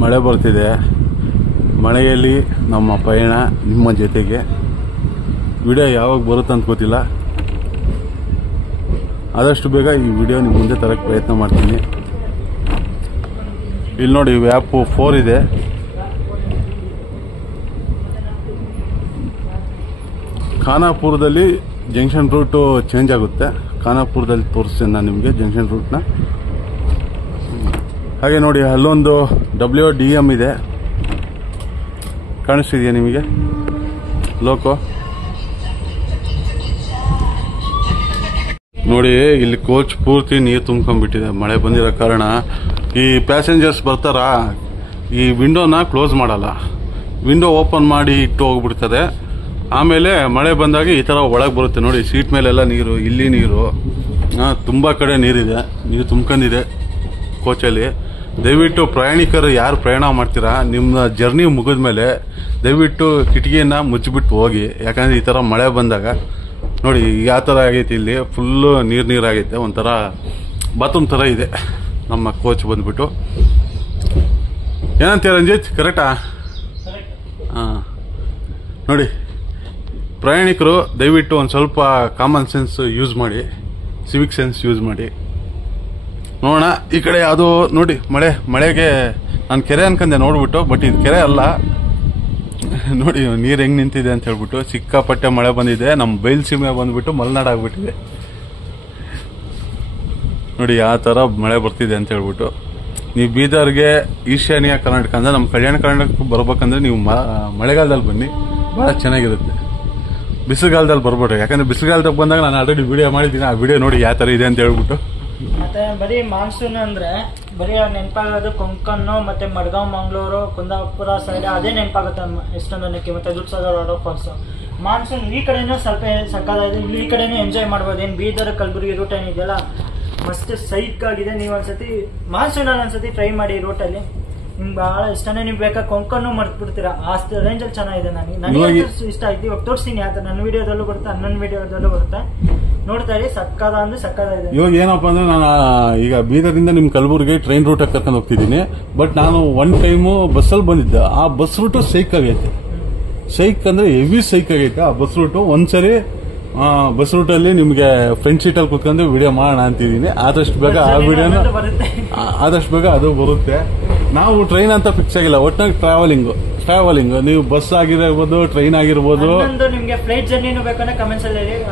ಮಳೆ ಬರ್ತಿದೆ. ಮಳೆಯಲ್ಲಿ ನಮ್ಮ ಪಯಣ ನಿಮ್ಮ ಜೊತೆಗೆ. ವಿಡಿಯೋ ಯಾವಾಗ ಬರುತ್ತೆ ಅಂತ ಗೊತ್ತಿಲ್ಲ. ಆದಷ್ಟು ಬೇಗ ಈ ವಿಡಿಯೋ ನಿಮ್ಮ ಮುಂದೆ ತರಕ್ಕೆ ಪ್ರಯತ್ನ ಮಾಡ್ತೀನಿ. ಇಲ್ಲಿ ನೋಡಿ ವ್ಯಾಪ್ 4 ಇದೆ. ಖಾನಾಪುರದಲ್ಲಿ ಜಂಕ್ಷನ್ ರೂಟ್ ಚೇಂಜ್ ಆಗುತ್ತೆ. ಖಾನಾಪುರದಲ್ಲಿ ತೋರಿಸ್ತೀನಿ ನಾನು ನಿಮಗೆ ಜಂಕ್ಷನ್ ರೂಟ್ನ. ಹಾಗೆ ನೋಡಿ ಅಲ್ಲೊಂದು WDM ಇದೆ, ಕಾಣಿಸ್ತಿದೆಯಾ ನಿಮಗೆ? ಲೋಕೋ ನೋಡಿ. ಇಲ್ಲಿ ಕೋಚ್ ಪೂರ್ತಿ ನೀರು ತುಂಬ್ಕೊಂಡ್ಬಿಟ್ಟಿದೆ ಮಳೆ ಬಂದಿರೋ ಕಾರಣ. ಈ ಪ್ಯಾಸೆಂಜರ್ಸ್ ಬರ್ತಾರ, ಈ ವಿಂಡೋನ ಕ್ಲೋಸ್ ಮಾಡಲ್ಲ, ವಿಂಡೋ ಓಪನ್ ಮಾಡಿ ಇಟ್ಟು ಹೋಗ್ಬಿಡ್ತಾರೆ. ಆಮೇಲೆ ಮಳೆ ಬಂದಾಗ ಈ ತರ ಒಳಗೆ ಬರುತ್ತೆ ನೋಡಿ. ಸೀಟ್ ಮೇಲೆಲ್ಲ ನೀರು, ಇಲ್ಲಿ ನೀರು, ತುಂಬಾ ಕಡೆ ನೀರಿದೆ, ನೀರು ತುಂಬ್ಕೊಂಡಿದೆ ಕೋಚಲ್ಲಿ. ದಯವಿಟ್ಟು ಪ್ರಯಾಣಿಕರು ಯಾರು ಪ್ರಯಾಣ ಮಾಡ್ತೀರಾ, ನಿಮ್ಮ ಜರ್ನಿ ಮುಗಿದ್ಮೇಲೆ ದಯವಿಟ್ಟು ಕಿಟಕಿಯನ್ನ ಮುಚ್ಚಿಬಿಟ್ಟು ಹೋಗಿ. ಯಾಕಂದ್ರೆ ಈ ತರ ಮಳೆ ಬಂದಾಗ ನೋಡಿ ಯಾವ ತರ ಆಗೈತಿ, ಇಲ್ಲಿ ಫುಲ್ಲು ನೀರಾಗೈತೆ. ಒಂಥರ ಬಾತ್ರೂಮ್ ತರ ಇದೆ ನಮ್ಮ ಕೋಚ್ ಬಂದ್ಬಿಟ್ಟು. ಏನಂತೀರ ರಂಜಿತ್? ಕರೆಕ್ಟಾ? ನೋಡಿ ಪ್ರಯಾಣಿಕರು ದಯವಿಟ್ಟು ಒಂದು ಸ್ವಲ್ಪ ಕಾಮನ್ ಸೆನ್ಸ್ ಯೂಸ್ ಮಾಡಿ, ಸಿವಿಕ್ ಸೆನ್ಸ್ ಯೂಸ್ ಮಾಡಿ. ನೋಡೋಣ ಈ ಕಡೆ ಅದು ನೋಡಿ ಮಳೆಗೆ ನಾನು ಕೆರೆ ಅನ್ಕಂದೆ ನೋಡ್ಬಿಟ್ಟು, ಬಟ್ ಇದು ಕೆರೆ ಅಲ್ಲ. ನೋಡಿ ನೀರು ಹೆಂಗ್ ನಿಂತಿದೆ ಅಂತ ಹೇಳ್ಬಿಟ್ಟು. ಸಿಕ್ಕಾಪಟ್ಟೆ ಮಳೆ ಬಂದಿದೆ. ನಮ್ಮ ಬಯಲುಸೀಮೆ ಬಂದ್ಬಿಟ್ಟು ಮಲೆನಾಡು ಆಗ್ಬಿಟ್ಟಿದೆ ನೋಡಿ. ಆ ತರ ಮಳೆ ಬರ್ತಿದೆ ಅಂತ ಹೇಳ್ಬಿಟ್ಟು. ನೀವು ಬೀದರ್ಗೆ ಈಶಾನ್ಯ ಕರ್ನಾಟಕ ಅಂದ್ರೆ ನಮ್ಮ ಕಲ್ಯಾಣ ಕರ್ನಾಟಕಕ್ಕೆ ಬರ್ಬೇಕಂದ್ರೆ ನೀವು ಮಳೆಗಾಲದಲ್ಲಿ ಬನ್ನಿ, ಬಹಳ ಚೆನ್ನಾಗಿರುತ್ತೆ. ಬಿಸಿಲುಗಾಲದಲ್ಲಿ ಬರ್ಬೇಡ್ರಿ. ಯಾಕಂದ್ರೆ ಬಿಸಿಲುಗಾಲದಾಗ ಬಂದಾಗ ನಾನು ಆಲ್ರೆಡಿ ವಿಡಿಯೋ ಮಾಡಿದ್ದೀನಿ. ಆ ವಿಡಿಯೋ ನೋಡಿ ಯಾವ ತರ ಇದೆ ಅಂತ ಹೇಳ್ಬಿಟ್ಟು. ಮತ್ತೆ ಬರೀ ಮಾನ್ಸೂನ್ ಅಂದ್ರೆ ಬರೀ ನೆನಪಾಗೋದು ಕೊಂಕಣ್ಣು ಮತ್ತೆ ಮಡ್ಗಾಂವ್, ಮಂಗಳೂರು, ಕುಂದಾಪುರ ಸೈಡ್ ಅದೇ ನೆನಪಾಗುತ್ತೆ ಎಷ್ಟೊಂದು ಜನಕ್ಕೆ. ಮತ್ತೆ ದುಡ್ಸಾಗರ್ ವಾಟರ್ ಫಾಲ್ಸ್. ಮಾನ್ಸೂನ್ ಈ ಕಡೆನೂ ಸ್ವಲ್ಪ ಸಕ್ಕದಾಗಿದೆ. ಇಲ್ಲಿ ಈ ಕಡೆನೂ ಎಂಜಾಯ್ ಮಾಡ್ಬೋದು. ಏನ್ ಬೀದರ್ ಕಲಬುರಗಿ ರೂಟ್ ಏನಿದೆಯಲ್ಲ ಮಸ್ತ್ ಸೈಕ್ ಆಗಿದೆ. ನೀವು ಒಂದ್ಸತಿ ಮಾನ್ಸೂನ್ ಅಲ್ಲಿ ಒಂದ್ಸತಿ ಟ್ರೈ ಮಾಡಿ ರೂಟಲ್ಲಿ. ನಿಮ್ಗೆ ಬಹಳ ಇಷ್ಟನೇ. ನೀವು ಬೇಕಾ ಕೊಂಕಣ್ಣು ಮರ್ತ್ ಬಿಡ್ತೀರಾ, ಆ ರೇಂಜ್ ಅಲ್ಲಿ ಚೆನ್ನಾಗಿದೆ. ನನಗೆ ಇಷ್ಟ ಆಯ್ತು. ಇವಾಗ ತೋರಿಸ್ತೀನಿ ಯಾವ ನನ್ನ ವಿಡಿಯೋದಲ್ಲೂ ಬರುತ್ತೆ, ನನ್ನ ವಿಡಿಯೋದಲ್ಲೂ ಬರುತ್ತೆ. ನೋಡ್ತಾ ಇರಿ, ಸಕ್ಕದ ಅಂದ್ರೆ ಸಕ್ಕದಾಗಿದೆ. ಇವಾಗ ಏನಪ್ಪಾ ಅಂದ್ರೆ ನಾನು ಈಗ ಬೀದರಿಂದ ನಿಮ್ ಕಲಬುರ್ಗಿ ಟ್ರೈನ್ ರೂಟ್ ಕರ್ಕೊಂಡು ಹೋಗ್ತಿದ್ದೀನಿ. ಬಟ್ ನಾನು ಒನ್ ಟೈಮು ಬಸ್ಸಲ್ಲಿ ಬಂದಿದ್ದೆ. ಆ ಬಸ್ ರೂಟು ಸೈಕ್ ಆಗೈತೆ. ಸೈಕ್ ಅಂದ್ರೆ ಹೆವಿ ಸೈಕ್ ಆಗೈತೆ ಆ ಬಸ್ ರೂಟು. ಒಂದ್ಸರಿ ಬಸ್ ರೂಟಲ್ಲಿ ನಿಮ್ಗೆ ಫ್ರಂಟ್ ಸೀಟ್ ಅಲ್ಲಿ ಕುತ್ಕೊಂಡು ವಿಡಿಯೋ ಮಾಡೋಣ ಅಂತಿದ್ದೀನಿ. ಆದಷ್ಟು ಬೇಗ ಆ ವಿಡಿಯೋನ ಅದು ಬರುತ್ತೆ. ನಾವು ಟ್ರೈನ್ ಅಂತ ಫಿಕ್ಸ್ ಆಗಿಲ್ಲ, ಒಟ್ಟಾಗಿ ಟ್ರಾವೆಲಿಂಗ್ ಟ್ರಾವೆಲಿಂಗ್ ನೀವು ಬಸ್ ಆಗಿರ್ಬೋದು, ಟ್ರೈನ್ ಆಗಿರ್ಬೋದು. ನಿಮ್ಗೆ ಫ್ಲೈಟ್ ಜರ್ನಿನೂ ಬೇಕಂದ್ರೆ ಕಮೆಂಟ್ಸ್ ಅಲ್ಲಿ ಹೇಳಿ.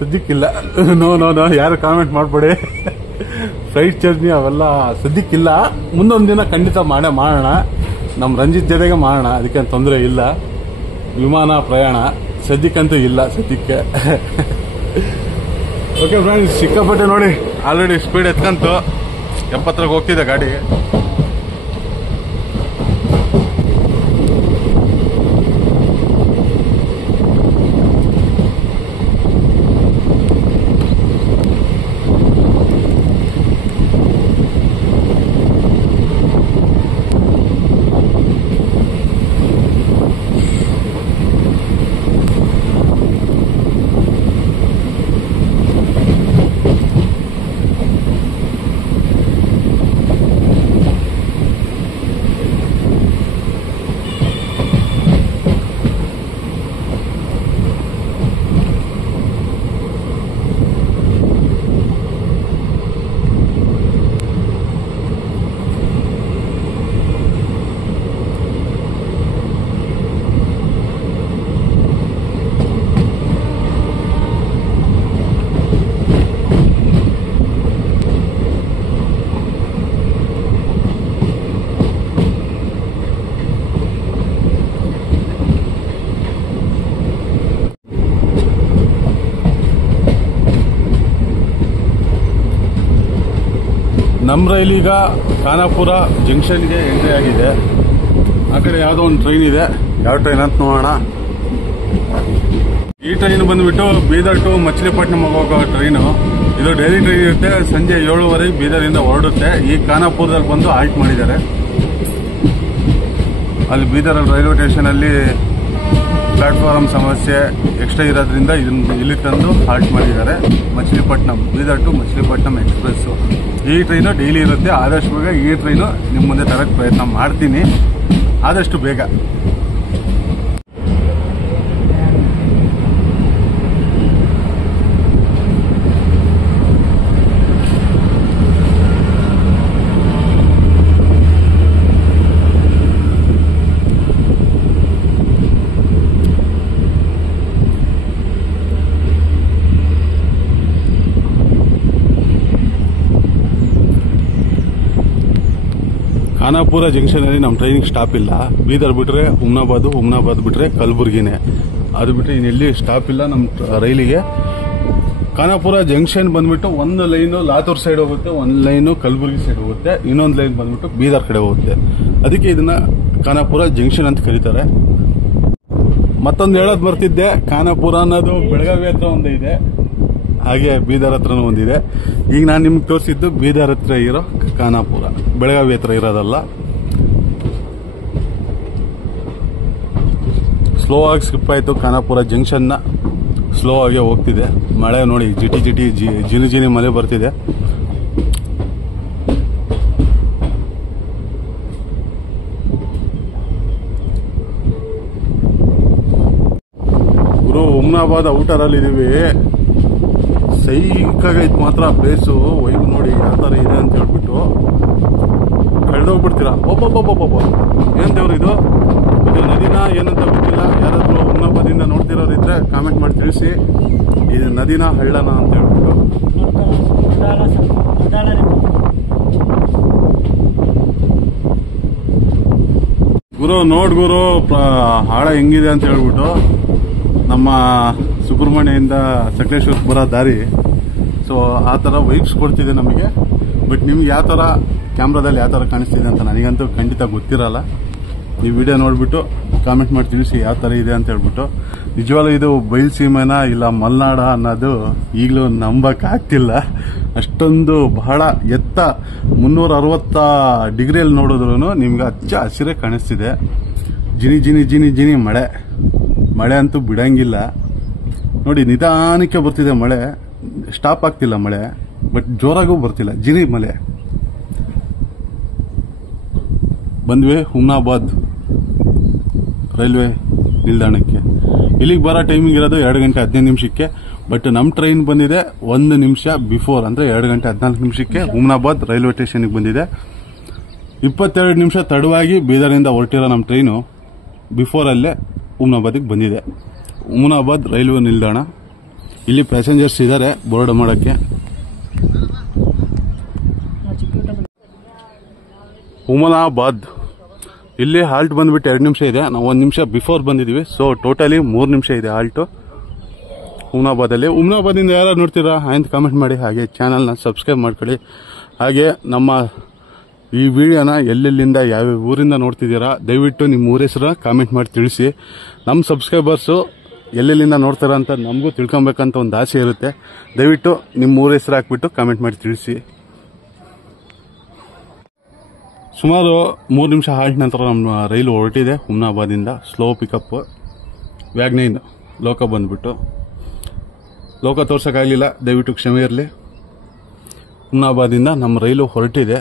ಸದ್ಯಕ್ಕಿಲ್ಲ ನೋ ನೋ ನೋ, ಯಾರು ಕಾಮೆಂಟ್ ಮಾಡ್ಬೇಡಿ. ಫ್ಲೈಟ್ ಜರ್ನಿ ಅವೆಲ್ಲ ಸದ್ಯಕ್ಕಿಲ್ಲ. ಮುಂದೊಂದು ದಿನ ಖಂಡಿತ ಮಾಡೋಣ. ನಮ್ ರಂಜಿತ್ ಜೊತೆಗೆ ಮಾಡೋಣ, ಅದಕ್ಕೆ ತೊಂದರೆ ಇಲ್ಲ. ವಿಮಾನ ಪ್ರಯಾಣ ಸದ್ಯಕ್ಕಂತೂ ಇಲ್ಲ ಸದ್ಯಕ್ಕೆ. ಓಕೆ ಫ್ರೆಂಡ್ಸ್, ಸಿಕ್ಕಾಪಟ್ಟೆ ನೋಡಿ ಆಲ್ರೆಡಿ ಸ್ಪೀಡ್ ಎತ್ಕಂತು 70 ಹೋಗ್ತಿದೆ ಗಾಡಿ. ನಮ್ಮ ರೈಲೀಗ ಖಾನಾಪುರ ಜಂಕ್ಷನ್ಗೆ ಎಂಟ್ರಿ ಆಗಿದೆ. ಆ ಕಡೆ ಯಾವುದೋ ಒಂದು ಟ್ರೈನ್ ಇದೆ, ಯಾವ ಟ್ರೈನ್ ಅಂತ ನೋಡೋಣ. ಈ ಟ್ರೈನ್ ಬಂದ್ಬಿಟ್ಟು ಬೀದರ್ ಟು ಮಚಿಲಿಪಟ್ಟಣಂ ಹೋಗೋ ಟ್ರೈನು. ಇದು ಡೈಲಿ ಟ್ರೈನ್ ಇರುತ್ತೆ, ಸಂಜೆ 7:15 ಬೀದರಿಂದ ಹೊರಡುತ್ತೆ. ಈ ಖಾನಾಪುರದಲ್ಲಿ ಬಂದು ಹಾಲ್ಟ್ ಮಾಡಿದ್ದಾರೆ. ಅಲ್ಲಿ ಬೀದರ್ ರೈಲ್ವೆ ಸ್ಟೇಷನ್ ಅಲ್ಲಿ ಪ್ಲಾಟ್ಫಾರ್ಮ್ ಸಮಸ್ಯೆ ಎಕ್ಸ್ಟ್ರಾ ಇರೋದ್ರಿಂದ ಇಲ್ಲಿ ತಂದು ಹಾಲ್ಟ್ ಮಾಡಿದ್ದಾರೆ. ಮಚಿಲಿಪಟ್ಟಣಂ, ಬೀದರ್ ಟು ಮಚಿಲಿಪಟ್ಟಣಂ ಎಕ್ಸ್ಪ್ರೆಸ್ ಈ ಟ್ರೈನು ಡೈಲಿ ಇರುತ್ತೆ. ಆದಷ್ಟು ಬೇಗ ಈ ಟ್ರೈನು ನಿಮ್ಮ ಮುಂದೆ ತರಕ್ಕೆ ಪ್ರಯತ್ನ ಮಾಡ್ತೀನಿ, ಆದಷ್ಟು ಬೇಗ. ಖಾನಾಪುರ ಜಂಕ್ಷನ್ ಅಲ್ಲಿ ನಮ್ಮ ಟ್ರೈನಿಂಗ್ ಸ್ಟಾಪ್ ಇಲ್ಲ. ಬೀದರ್ ಬಿಟ್ರೆ ಹುಮ್ನಾಬಾದ್ ಬಿಟ್ರೆ ಕಲಬುರ್ಗಿನೇ. ಅದು ಬಿಟ್ರೆ ಇನ್ನೆಲ್ಲಿ ಸ್ಟಾಪ್ ಇಲ್ಲ ನಮ್ಮ ರೈಲಿಗೆ. ಖಾನಾಪುರ ಜಂಕ್ಷನ್ ಬಂದ್ಬಿಟ್ಟು ಒಂದು ಲೈನು ಲಾತೂರ್ ಸೈಡ್ ಹೋಗುತ್ತೆ, ಒಂದು ಲೈನು ಕಲಬುರ್ಗಿ ಸೈಡ್ ಹೋಗುತ್ತೆ, ಇನ್ನೊಂದು ಲೈನ್ ಬಂದ್ಬಿಟ್ಟು ಬೀದರ್ ಕಡೆ ಹೋಗುತ್ತೆ. ಅದಕ್ಕೆ ಇದನ್ನ ಖಾನಾಪುರ ಜಂಕ್ಷನ್ ಅಂತ ಕರೀತಾರೆ. ಮತ್ತೊಂದು ಹೇಳೋದು ಬರ್ತಿದ್ದೆ, ಖಾನಾಪುರ ಅನ್ನೋದು ಬೆಳಗಾವಿ ಹತ್ರ ಒಂದು ಇದೆ, ಹಾಗೆ ಬೀದರ್ ಹತ್ರನೂ ಒಂದಿದೆ. ಈಗ ನಾನು ನಿಮ್ಗೆ ತೋರಿಸಿದ್ದು ಬೀದರ್ ಹತ್ರ ಇರೋ ಖಾನಾಪುರ, ಬೆಳಗಾವಿ ಹತ್ರ ಇರೋದಲ್ಲ. ಸ್ಲೋ ಆಗಿ ಸ್ಕಿಪ್ ಆಯಿತು. ಖಾನಾಪುರ ಜಂಕ್ಷನ್ನ ಸ್ಲೋ ಆಗಿ ಹೋಗ್ತಿದೆ. ಮಳೆ ನೋಡಿ, ಜಿನಿ ಮಳೆ ಬರ್ತಿದೆ. ಗುರು, ಹುಮ್ನಾಬಾದ್ ಔಟರ್ ಅಲ್ಲಿ ಇದೀವಿ. ಸೈಕಾಗೈತ್ ಮಾತ್ರ ಪ್ಲೇಸು. ವೈಬ್ ನೋಡಿ ಯಾವ ತರ ಇದೆ ಅಂತ ಹೇಳ್ಬಿಟ್ಟು ಕಳೆದೋಗ್ಬಿಡ್ತೀರಾ. ಒಬ್ಬೊಬ್ಬೊಬ್ಬೊಬ್ಬ ಏನ್ ದೇವ್ರು ಇದು ನದಿನ ಏನಂತ ಗೊತ್ತಿಲ್ಲ. ಯಾರಾದ್ರೂ ಹುಮ್ನಾಬಾದಿಂದ ನೋಡ್ತಿರೋರಿದ್ರೆ ಕಾಮೆಂಟ್ ಮಾಡಿ ತಿಳಿಸಿ, ಇದು ನದಿನ ಹಳ್ಳನ ಅಂತ ಹೇಳ್ಬಿಟ್ಟು. ಗುರು ನೋಡ್ ಗುರು, ಹಾಳ ಹೆಂಗಿದೆ ಅಂತ ಹೇಳ್ಬಿಟ್ಟು. ನಮ್ಮ ಸುಬ್ರಹ್ಮಣ್ಯದಿಂದ ಸಕಲೇಶ್ವರಕ್ಕೆ ಬರೋ ದಾರಿ. ಸೊ ಆ ಥರ ವೈಬ್ಸ್ ಕೊಡ್ತಿದೆ ನಮಗೆ. ಬಟ್ ನಿಮ್ಗೆ ಯಾವ ಥರ ಕ್ಯಾಮ್ರಾದಲ್ಲಿ ಯಾವ ಥರ ಕಾಣಿಸ್ತಿದೆ ಅಂತ ನನಗಂತೂ ಖಂಡಿತ ಗೊತ್ತಿರಲ್ಲ. ಈ ವಿಡಿಯೋ ನೋಡಿಬಿಟ್ಟು ಕಾಮೆಂಟ್ ಮಾಡಿ ತಿಳಿಸಿ ಯಾವ ಥರ ಇದೆ ಅಂತ ಹೇಳ್ಬಿಟ್ಟು. ನಿಜವಾಗ್ಲೂ ಇದು ಬಯಲುಸೀಮೆನ ಇಲ್ಲ ಮಲೆನಾಡ ಅನ್ನೋದು ಈಗಲೂ ನಂಬಕ್ಕಾಗ್ತಿಲ್ಲ. ಅಷ್ಟೊಂದು ಬಹಳ ಎತ್ತ 360 ಡಿಗ್ರಿಯಲ್ಲಿ ನೋಡಿದ್ರು ನಿಮ್ಗೆ ಹಚ್ಚ ಹಸಿರೇ ಕಾಣಿಸ್ತಿದೆ. ಜಿನಿ ಮಳೆ ಅಂತೂ ಬಿಡಂಗಿಲ್ಲ ನೋಡಿ. ನಿಧಾನಕ್ಕೆ ಬರ್ತಿದೆ ಮಳೆ, ಸ್ಟಾಪ್ ಆಗ್ತಿಲ್ಲ ಮಳೆ, ಬಟ್ ಜೋರಾಗೂ ಬರ್ತಿಲ್ಲ. ಜಿನಿ ಮಳೆ. ಬಂದ್ವಿ ಹುಮ್ನಾಬಾದ್ ರೈಲ್ವೆ ನಿಲ್ದಾಣಕ್ಕೆ. ಇಲ್ಲಿಗೆ ಬರೋ ಟೈಮಿಂಗ್ ಇರೋದು 2 ಗಂಟೆ 15 ನಿಮಿಷಕ್ಕೆ. ಬಟ್ ನಮ್ಮ ಟ್ರೈನ್ ಬಂದಿದೆ 1 ನಿಮಿಷ ಬಿಫೋರ್, ಅಂದ್ರೆ 2 ಗಂಟೆ 14 ನಿಮಿಷಕ್ಕೆ ಹುಮ್ನಾಬಾದ್ ರೈಲ್ವೆ ಸ್ಟೇಷನ್ಗೆ ಬಂದಿದೆ. 22 ನಿಮಿಷ ತಡವಾಗಿ ಬೀದರಿಂದ ಹೊರಟಿರೋ ನಮ್ಮ ಟ್ರೈನು ಬಿಫೋರಲ್ಲೇ ಹುಮ್ನಾಬಾದಿಗೆ ಬಂದಿದೆ. ಹುಮ್ನಾಬಾದ್ ರೈಲ್ವೆ ನಿಲ್ದಾಣ. ಇಲ್ಲಿ ಪ್ಯಾಸೆಂಜರ್ಸ್ ಇದ್ದಾರೆ ಬೋರ್ಡ್ ಮಾಡೋಕ್ಕೆ. ಹುಮನಾಬಾದ್ ಇಲ್ಲಿ ಹಾಲ್ಟ್ ಬಂದ್ಬಿಟ್ಟು 2 ನಿಮಿಷ ಇದೆ. ನಾವು 1 ನಿಮಿಷ ಬಿಫೋರ್ ಬಂದಿದ್ದೀವಿ. ಸೊ ಟೋಟಲಿ 3 ನಿಮಿಷ ಇದೆ ಹಾಲ್ಟು ಹುಮ್ನಾಬಾದಲ್ಲಿ. ಹುಮ್ನಾಬಾದಿಂದ ಯಾರು ನೋಡ್ತೀರಾ ಅಂತ ಕಾಮೆಂಟ್ ಮಾಡಿ. ಹಾಗೆ ಚಾನಲ್ನ ಸಬ್ಸ್ಕ್ರೈಬ್ ಮಾಡ್ಕೊಳ್ಳಿ. ಹಾಗೆ ನಮ್ಮ ಈ ವಿಡಿಯೋನ ಎಲ್ಲೆಲ್ಲಿಂದ ಯಾವ್ಯಾವ ಊರಿಂದ ನೋಡ್ತಿದ್ದೀರಾ ದಯವಿಟ್ಟು ನಿಮ್ಮ ಊರ ಹೆಸರು ಕಾಮೆಂಟ್ ಮಾಡಿ ತಿಳಿಸಿ. ನಮ್ಮ ಸಬ್ಸ್ಕ್ರೈಬರ್ಸು ಎಲ್ಲೆಲ್ಲಿಂದ ನೋಡ್ತಾರ ಅಂತ ನಮಗೂ ತಿಳ್ಕೊಬೇಕಂತ ಒಂದು ಆಸೆ ಇರುತ್ತೆ. ದಯವಿಟ್ಟು ನಿಮ್ಮ ಊರ ಹೆಸರು ಹಾಕ್ಬಿಟ್ಟು ಕಾಮೆಂಟ್ ಮಾಡಿ ತಿಳಿಸಿ. ಸುಮಾರು 3 ನಿಮಿಷ ಹಾಲ್ಟ್ ನಂತರ ನಮ್ಮ ರೈಲು ಹೊರಟಿದೆ ಹುಮ್ನಾಬಾದಿಂದ. ಸ್ಲೋ ಪಿಕಪ್ ವ್ಯಾಗ್ನೈನ್ ಲೋಕ ಬಂದ್ಬಿಟ್ಟು ಲೋಕ ತೋರ್ಸೋಕ್ಕಾಗಲಿಲ್ಲ, ದಯವಿಟ್ಟು ಕ್ಷಮೆ ಇರಲಿ. ಹುಮ್ನಾಬಾದಿಂದ ನಮ್ಮ ರೈಲು ಹೊರಟಿದೆ.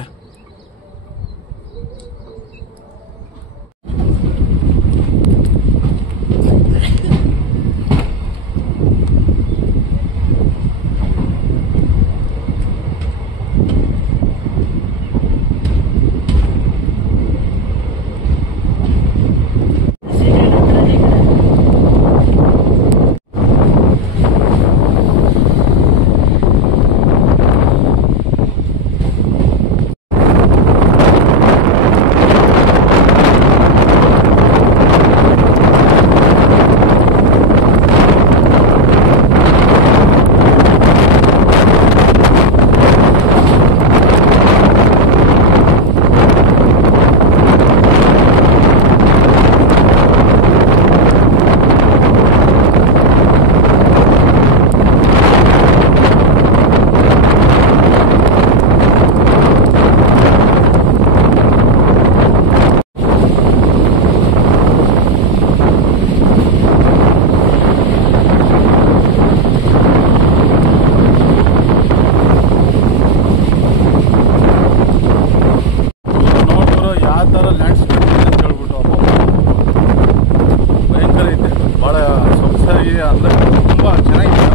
ಅಂದ್ರೆ ತುಂಬಾ ಚೆನ್ನಾಗಿದೆ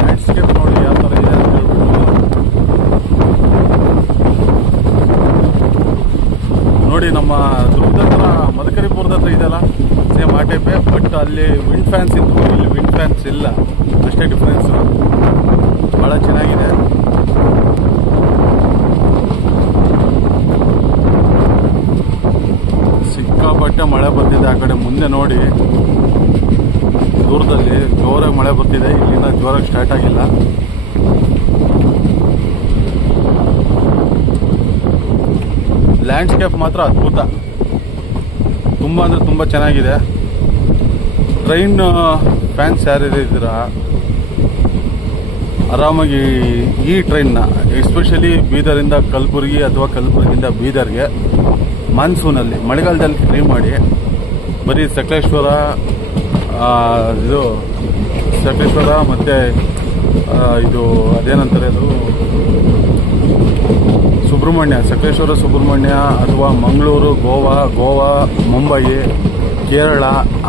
ಲ್ಯಾಂಡ್ಸ್ಕೇಪ್ ನೋಡಿ ಯಾವ ತರ ಇದೆ ಅಂತ ಹೇಳ್ಬಿಟ್ಟು. ನೋಡಿ ನಮ್ಮ ದುರ್ಗದ ಹತ್ರ ಮದಕರಿಪುರದ ಹತ್ರ ಇದೆಲ್ಲ ಸೇಮ್ ಆ ಟೈಪೇ, ಬಟ್ ಅಲ್ಲಿ ವಿಂಡ್ ಫ್ಯಾನ್ಸ್ ಇತ್ತು, ಇಲ್ಲಿ ವಿಂಡ್ ಫ್ಯಾನ್ಸ್ ಇಲ್ಲ, ಅಷ್ಟೇ ಡಿಫ್ರೆನ್ಸ್. ಬಹಳ ಚೆನ್ನಾಗಿದೆ. ಸಿಕ್ಕಾಪಟ್ಟೆ ಮಳೆ ಬರ್ತಿದೆ. ಆ ಕಡೆ ಮುಂದೆ ನೋಡಿ ದೂರದಲ್ಲಿ ಜೋರಾಗಿ ಮಳೆ ಬರ್ತಿದೆ, ಇಲ್ಲಿಂದ ಜೋರಾಗಿ ಸ್ಟಾರ್ಟ್ ಆಗಿಲ್ಲ. ಲ್ಯಾಂಡ್ಸ್ಕೇಪ್ ಮಾತ್ರ ಅದ್ಭುತ, ತುಂಬಾ ಅಂದ್ರೆ ತುಂಬಾ ಚೆನ್ನಾಗಿದೆ. ಟ್ರೈನ್ ಫ್ಯಾನ್ಸ್ ಯಾರಿದ್ದೀರಾ ಆರಾಮಾಗಿ ಈ ಟ್ರೈನ್ನ ಎಸ್ಪೆಷಲಿ ಬೀದರಿಂದ ಕಲಬುರಗಿ ಅಥವಾ ಕಲಬುರಗಿಯಿಂದ ಬೀದರ್ಗೆ ಮಾನ್ಸೂನಲ್ಲಿ ಮಳೆಗಾಲದಲ್ಲಿ ಫ್ರೀ ಮಾಡಿ ಬರೀ ಸಕಲೇಶ್ವರ ಇದು ಸಕಲೇಶ್ವರ ಮತ್ತೆ ಇದು ಅದೇನಂತಾರೆ ಅದು ಸುಬ್ರಹ್ಮಣ್ಯ, ಸಕಲೇಶ್ವರ ಸುಬ್ರಹ್ಮಣ್ಯ ಅಥವಾ ಮಂಗಳೂರು, ಗೋವಾ, ಮುಂಬೈ, ಕೇರಳ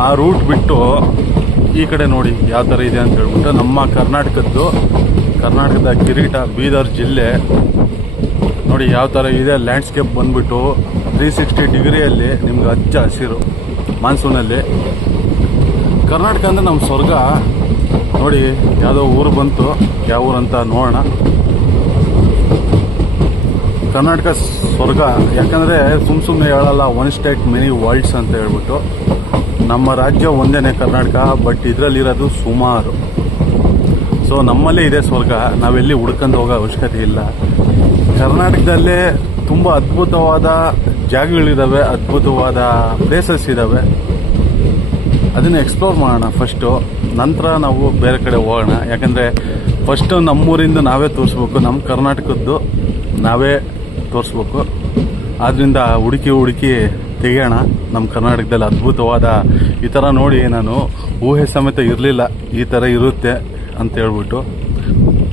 ಆ ರೂಟ್ ಬಿಟ್ಟು ಈ ಕಡೆ ನೋಡಿ ಯಾವ ಥರ ಇದೆ ಅಂತ ಹೇಳ್ಬಿಟ್ಟು ನಮ್ಮ ಕರ್ನಾಟಕದ ಕಿರೀಟ ಬೀದರ್ ಜಿಲ್ಲೆ ನೋಡಿ ಯಾವ ಥರ ಇದೆ. ಲ್ಯಾಂಡ್ಸ್ಕೇಪ್ ಬಂದ್ಬಿಟ್ಟು 360 ಡಿಗ್ರಿಯಲ್ಲಿ ನಿಮ್ಗೆ ಹಚ್ಚ ಹಸಿರು ಮಾನ್ಸೂನಲ್ಲಿ. ಕರ್ನಾಟಕ ಅಂದ್ರೆ ನಮ್ಮ ಸ್ವರ್ಗ. ನೋಡಿ ಯಾವುದೋ ಊರು ಬಂತು, ಯಾವ ಊರಂತ ನೋಡೋಣ. ಕರ್ನಾಟಕ ಸ್ವರ್ಗ, ಯಾಕಂದ್ರೆ ಸುಮ್ಮನೆ ಹೇಳಲ್ಲ ಒನ್ ಸ್ಟೇಟ್ ಮೆನಿ ವರ್ಲ್ಡ್ಸ್ ಅಂತ ಹೇಳ್ಬಿಟ್ಟು. ನಮ್ಮ ರಾಜ್ಯ ಒಂದೇನೆ ಕರ್ನಾಟಕ, ಬಟ್ ಇದರಲ್ಲಿರೋದು ಸುಮಾರು. ಸೊ ನಮ್ಮಲ್ಲೇ ಇದೆ ಸ್ವರ್ಗ, ನಾವೆಲ್ಲಿ ಹುಡ್ಕೊಂಡು ಹೋಗೋ ಅವಶ್ಯಕತೆ ಇಲ್ಲ. ಕರ್ನಾಟಕದಲ್ಲೇ ತುಂಬಾ ಅದ್ಭುತವಾದ ಜಾಗಗಳಿದಾವೆ, ಅದ್ಭುತವಾದ ಪ್ಲೇಸಸ್ ಇದಾವೆ. ಅದನ್ನ ಎಕ್ಸ್ಪ್ಲೋರ್ ಮಾಡೋಣ ಫಸ್ಟು, ನಂತರ ನಾವು ಬೇರೆ ಕಡೆ ಹೋಗೋಣ. ಯಾಕಂದ್ರೆ ಫಸ್ಟ್ ನಮ್ಮೂರಿಂದ ನಾವೇ ತೋರಿಸ್ಬೇಕು, ನಮ್ಮ ಕರ್ನಾಟಕದ್ದು ನಾವೇ ತೋರಿಸ್ಬೇಕು. ಆದ್ರಿಂದ ಹುಡುಕಿ ತೆಗೆಯೋಣ ನಮ್ಮ ಕರ್ನಾಟಕದಲ್ಲಿ ಅದ್ಭುತವಾದ ಈ ಥರ. ನೋಡಿ ನಾನು ಊಹೆ ಸಮೇತ ಇರಲಿಲ್ಲ ಈ ಥರ ಇರುತ್ತೆ ಅಂತ ಹೇಳ್ಬಿಟ್ಟು.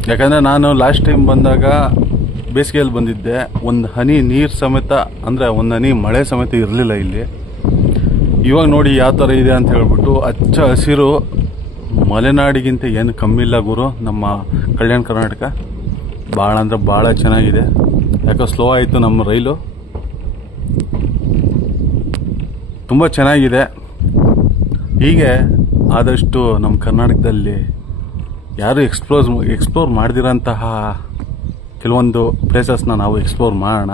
ಯಾಕಂದರೆ ನಾನು ಲಾಸ್ಟ್ ಟೈಮ್ ಬಂದಾಗ ಬೇಸಿಗೆಯಲ್ಲಿ ಬಂದಿದ್ದೆ, ಒಂದು ಹನಿ ನೀರು ಸಮೇತ ಅಂದರೆ ಒಂದು ಹನಿ ಮಳೆ ಸಮೇತ ಇರಲಿಲ್ಲ ಇಲ್ಲಿ. ಇವಾಗ ನೋಡಿ ಯಾವ ಥರ ಇದೆ ಅಂತ ಹೇಳ್ಬಿಟ್ಟು ಹಚ್ಚ ಹಸಿರು. ಮಲೆನಾಡಿಗಿಂತ ಏನು ಕಮ್ಮಿ ಇಲ್ಲ ಗುರು ನಮ್ಮ ಕಲ್ಯಾಣ ಕರ್ನಾಟಕ. ಭಾಳ ಅಂದರೆ ಭಾಳ ಚೆನ್ನಾಗಿದೆ. ಯಾಕೋ ಸ್ಲೋ ಆಯಿತು ನಮ್ಮ ರೈಲು. ತುಂಬ ಚೆನ್ನಾಗಿದೆ. ಹೀಗೆ ಆದಷ್ಟು ನಮ್ಮ ಕರ್ನಾಟಕದಲ್ಲಿ ಯಾರು ಎಕ್ಸ್ಪ್ಲೋರ್ ಮಾಡದಿರೋಂತಹ ಕೆಲವೊಂದು ಪ್ಲೇಸಸ್ನ ನಾವು ಎಕ್ಸ್ಪ್ಲೋರ್ ಮಾಡೋಣ.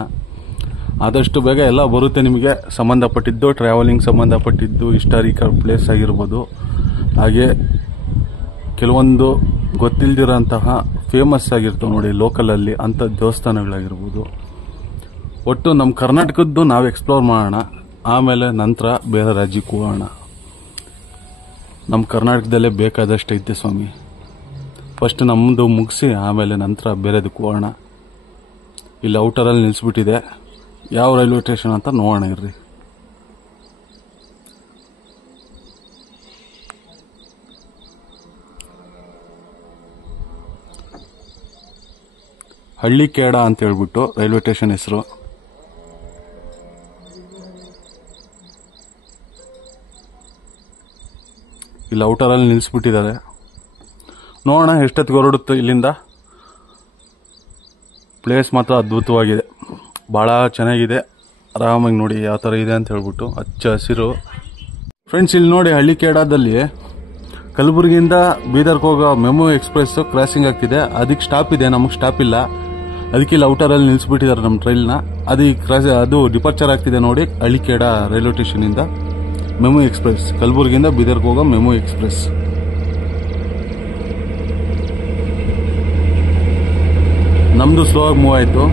ಆದಷ್ಟು ಬೇಗ ಎಲ್ಲ ಬರುತ್ತೆ ನಿಮಗೆ ಸಂಬಂಧಪಟ್ಟಿದ್ದು, ಟ್ರಾವೆಲಿಂಗ್ ಸಂಬಂಧಪಟ್ಟಿದ್ದು, ಹಿಸ್ಟಾರಿಕಲ್ ಪ್ಲೇಸ್ ಆಗಿರ್ಬೋದು, ಹಾಗೆ ಕೆಲವೊಂದು ಗೊತ್ತಿಲ್ದಿರೋಂತಹ ಫೇಮಸ್ ಆಗಿರ್ತವೆ ನೋಡಿ ಲೋಕಲಲ್ಲಿ ಅಂಥ ದೇವಸ್ಥಾನಗಳಾಗಿರ್ಬೋದು. ಒಟ್ಟು ನಮ್ಮ ಕರ್ನಾಟಕದ್ದು ನಾವು ಎಕ್ಸ್ಪ್ಲೋರ್ ಮಾಡೋಣ. ಆಮೇಲೆ ನಂತರ ಬೇರೆ ರಾಜ್ಯಕ್ಕೆ ಹೋಗೋಣ. ನಮ್ಮ ಕರ್ನಾಟಕದಲ್ಲೇ ಬೇಕಾದಷ್ಟು ಐತೆ ಸ್ವಾಮಿ. ಫಸ್ಟ್ ನಮ್ಮದು ಮುಗಿಸಿ ಆಮೇಲೆ ನಂತರ ಬೇರೆದಕ್ಕೆ ಹೋಗೋಣ. ಇಲ್ಲಿ ಔಟರಲ್ಲಿ ನಿಲ್ಲಿಸ್ಬಿಟ್ಟಿದೆ. ಯಾವ ರೈಲ್ವೆ ಸ್ಟೇಷನ್ ಅಂತ ನೋಡೋಣ ಇರ್ರಿ. ಹಳ್ಳಿಕೇಡ ಅಂತ ಹೇಳ್ಬಿಟ್ಟು ರೈಲ್ವೆ ಸ್ಟೇಷನ್ ಹೆಸರು. ಇಲ್ಲಿ ಔಟರಲ್ಲಿ ನಿಲ್ಲಿಸ್ಬಿಟ್ಟಿದ್ದಾರೆ. ನೋಡೋಣ ಎಷ್ಟೊತ್ತಿಗೆ ಹೊರಡುತ್ತೆ ಇಲ್ಲಿಂದ. ಪ್ಲೇಸ್ ಮಾತ್ರ ಅದ್ಭುತವಾಗಿದೆ, ಭಾಳ ಚೆನ್ನಾಗಿದೆ. ಆರಾಮಾಗಿ ನೋಡಿ ಯಾವ ಥರ ಇದೆ ಅಂತ ಹೇಳ್ಬಿಟ್ಟು ಹಚ್ಚ ಹಸಿರು. ಫ್ರೆಂಡ್ಸ್, ಇಲ್ಲಿ ನೋಡಿ ಹಳ್ಳಿಕೇಡದಲ್ಲಿ ಕಲಬುರಗಿಯಿಂದ ಬೀದರ್ಗೆ ಹೋಗೋ ಮೆಮೊ ಎಕ್ಸ್ಪ್ರೆಸ್ ಕ್ರಾಸಿಂಗ್ ಆಗ್ತಿದೆ. ಅದಕ್ಕೆ ಸ್ಟಾಪ್ ಇದೆ, ನಮಗೆ ಸ್ಟಾಪ್ ಇಲ್ಲ. ಅದಕ್ಕೆ ಇಲ್ಲಿ ಔಟರಲ್ಲಿ ನಿಲ್ಲಿಸ್ಬಿಟ್ಟಿದ್ದಾರೆ ನಮ್ಮ ಟ್ರೈಲ್ನ. ಅದು ಡಿಪಾರ್ಚರ್ ಆಗ್ತಿದೆ ನೋಡಿ ಹಳ್ಳಿಕೇಡ ರೈಲ್ವೆ ಸ್ಟೇಷನಿಂದ. ಮೆಮೊ ಎಕ್ಸ್ಪ್ರೆಸ್ ಕಲಬುರಗಿಯಿಂದ ಬೀದರ್ಗೆ ಹೋಗೋ ಮೆಮೊ ಎಕ್ಸ್ಪ್ರೆಸ್. ನಮ್ದು ಸ್ಲೋ ಆಗಿ ಮೂವ್ ಆಯಿತು.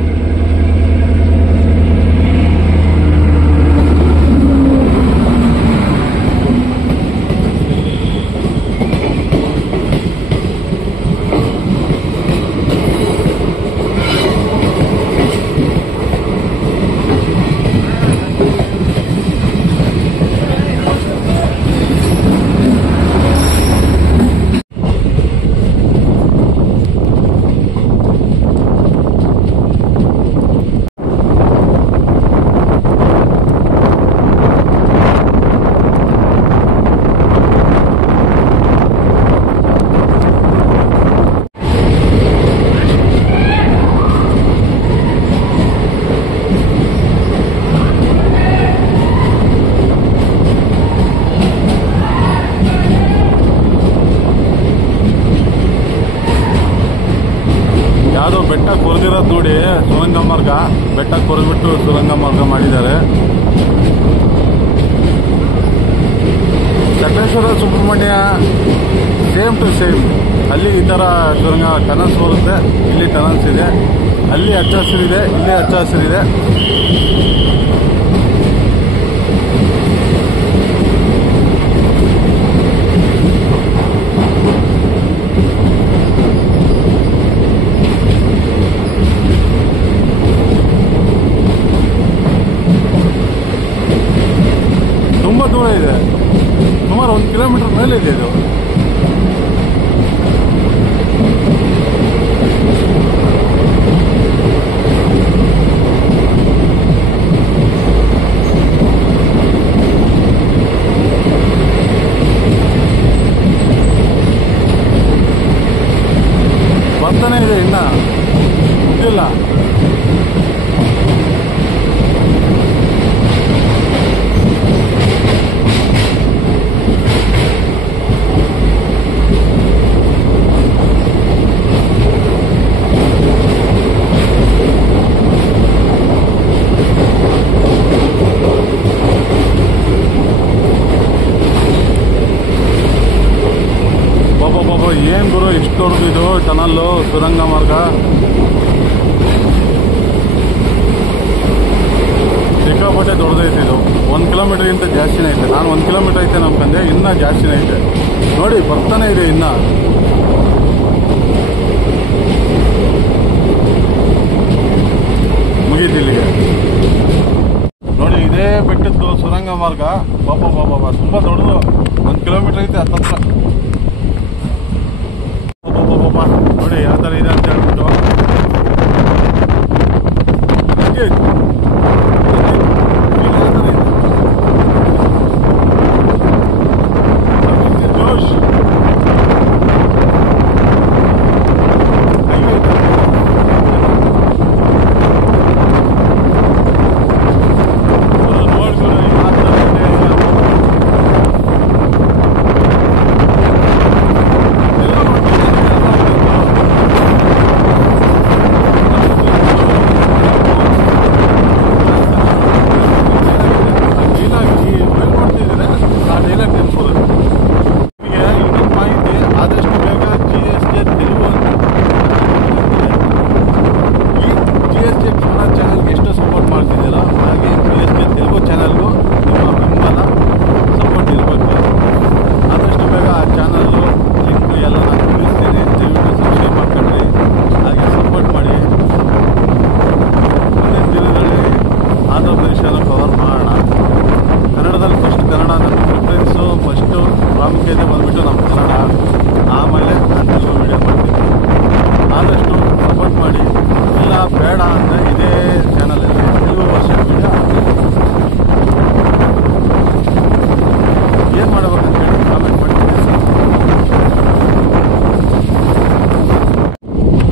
ಯಾವುದೋ ಬೆಟ್ಟ ಕೊರೆದಿರೋದು ನೋಡಿ, ಸುರಂಗ ಮಾರ್ಗ. ಬೆಟ್ಟ ಕೊರೆದ್ಬಿಟ್ಟು ಸುರಂಗ ಮಾರ್ಗ ಮಾಡಿದ್ದಾರೆ. Chakreshwara Subrahmanya same to same. ಅಲ್ಲಿ ಈ ಥರ ಸುರಂಗ ಟನಲ್ಸ್ ಬರುತ್ತೆ. ಇಲ್ಲಿ ಟನಲ್ಸ್ ಇದೆ, ಅಲ್ಲಿ ಹಚ್ಚ ಹಸಿರಿದೆ, ಇಲ್ಲಿ ಹಚ್ಚ ಹಸಿರಿದೆ. ತುಂಬ ದೂರ ಇದೆ, ಸುಮಾರು 1 ಕಿಲೋಮೀಟರ್ ಮೇಲೆ ಇದೆ ಇದು. ಬರ್ತಾನೆ ಇದೆ, ಇನ್ನ ಮುಗಿದಿಲ್ಲ. ಏನ್ ಗುರು ಇಷ್ಟು ದೊಡ್ಡದು ಟನಲ್ಲು ಸುರಂಗ ಮಾರ್ಗ. ಸಿಕ್ಕಾಪಟ್ಟೆ ದೊಡ್ಡದೈತೆ ಇದು. 1 ಕಿಲೋಮೀಟರ್ಗಿಂತ ಜಾಸ್ತಿನೇ ಐತೆ. ನಾನು 1 ಕಿಲೋಮೀಟರ್ ಐತೆ ನಮ್ಕಂದೆ, ಇನ್ನ ಜಾಸ್ತಿನೇ ಐತೆ ನೋಡಿ. ಬರ್ತಾನೆ ಇದೆ ಇನ್ನ. ಮುಗೀತಿಲ್ಲಿಗೆ ನೋಡಿ. ಇದೇ ಬೆಟ್ಟದ್ದು ಸುರಂಗ ಮಾರ್ಗ. ಬಾಬಾ ತುಂಬಾ ದೊಡ್ಡದು. 1 ಕಿಲೋಮೀಟರ್ ಐತೆ ಹತ್ತತ್ರ. ನೋಡಿ ಯಾವ ಥರ ಇದೆ ಅಂತ ಹೇಳ್ಬಿಟ್ಟು. ಜೋಶ್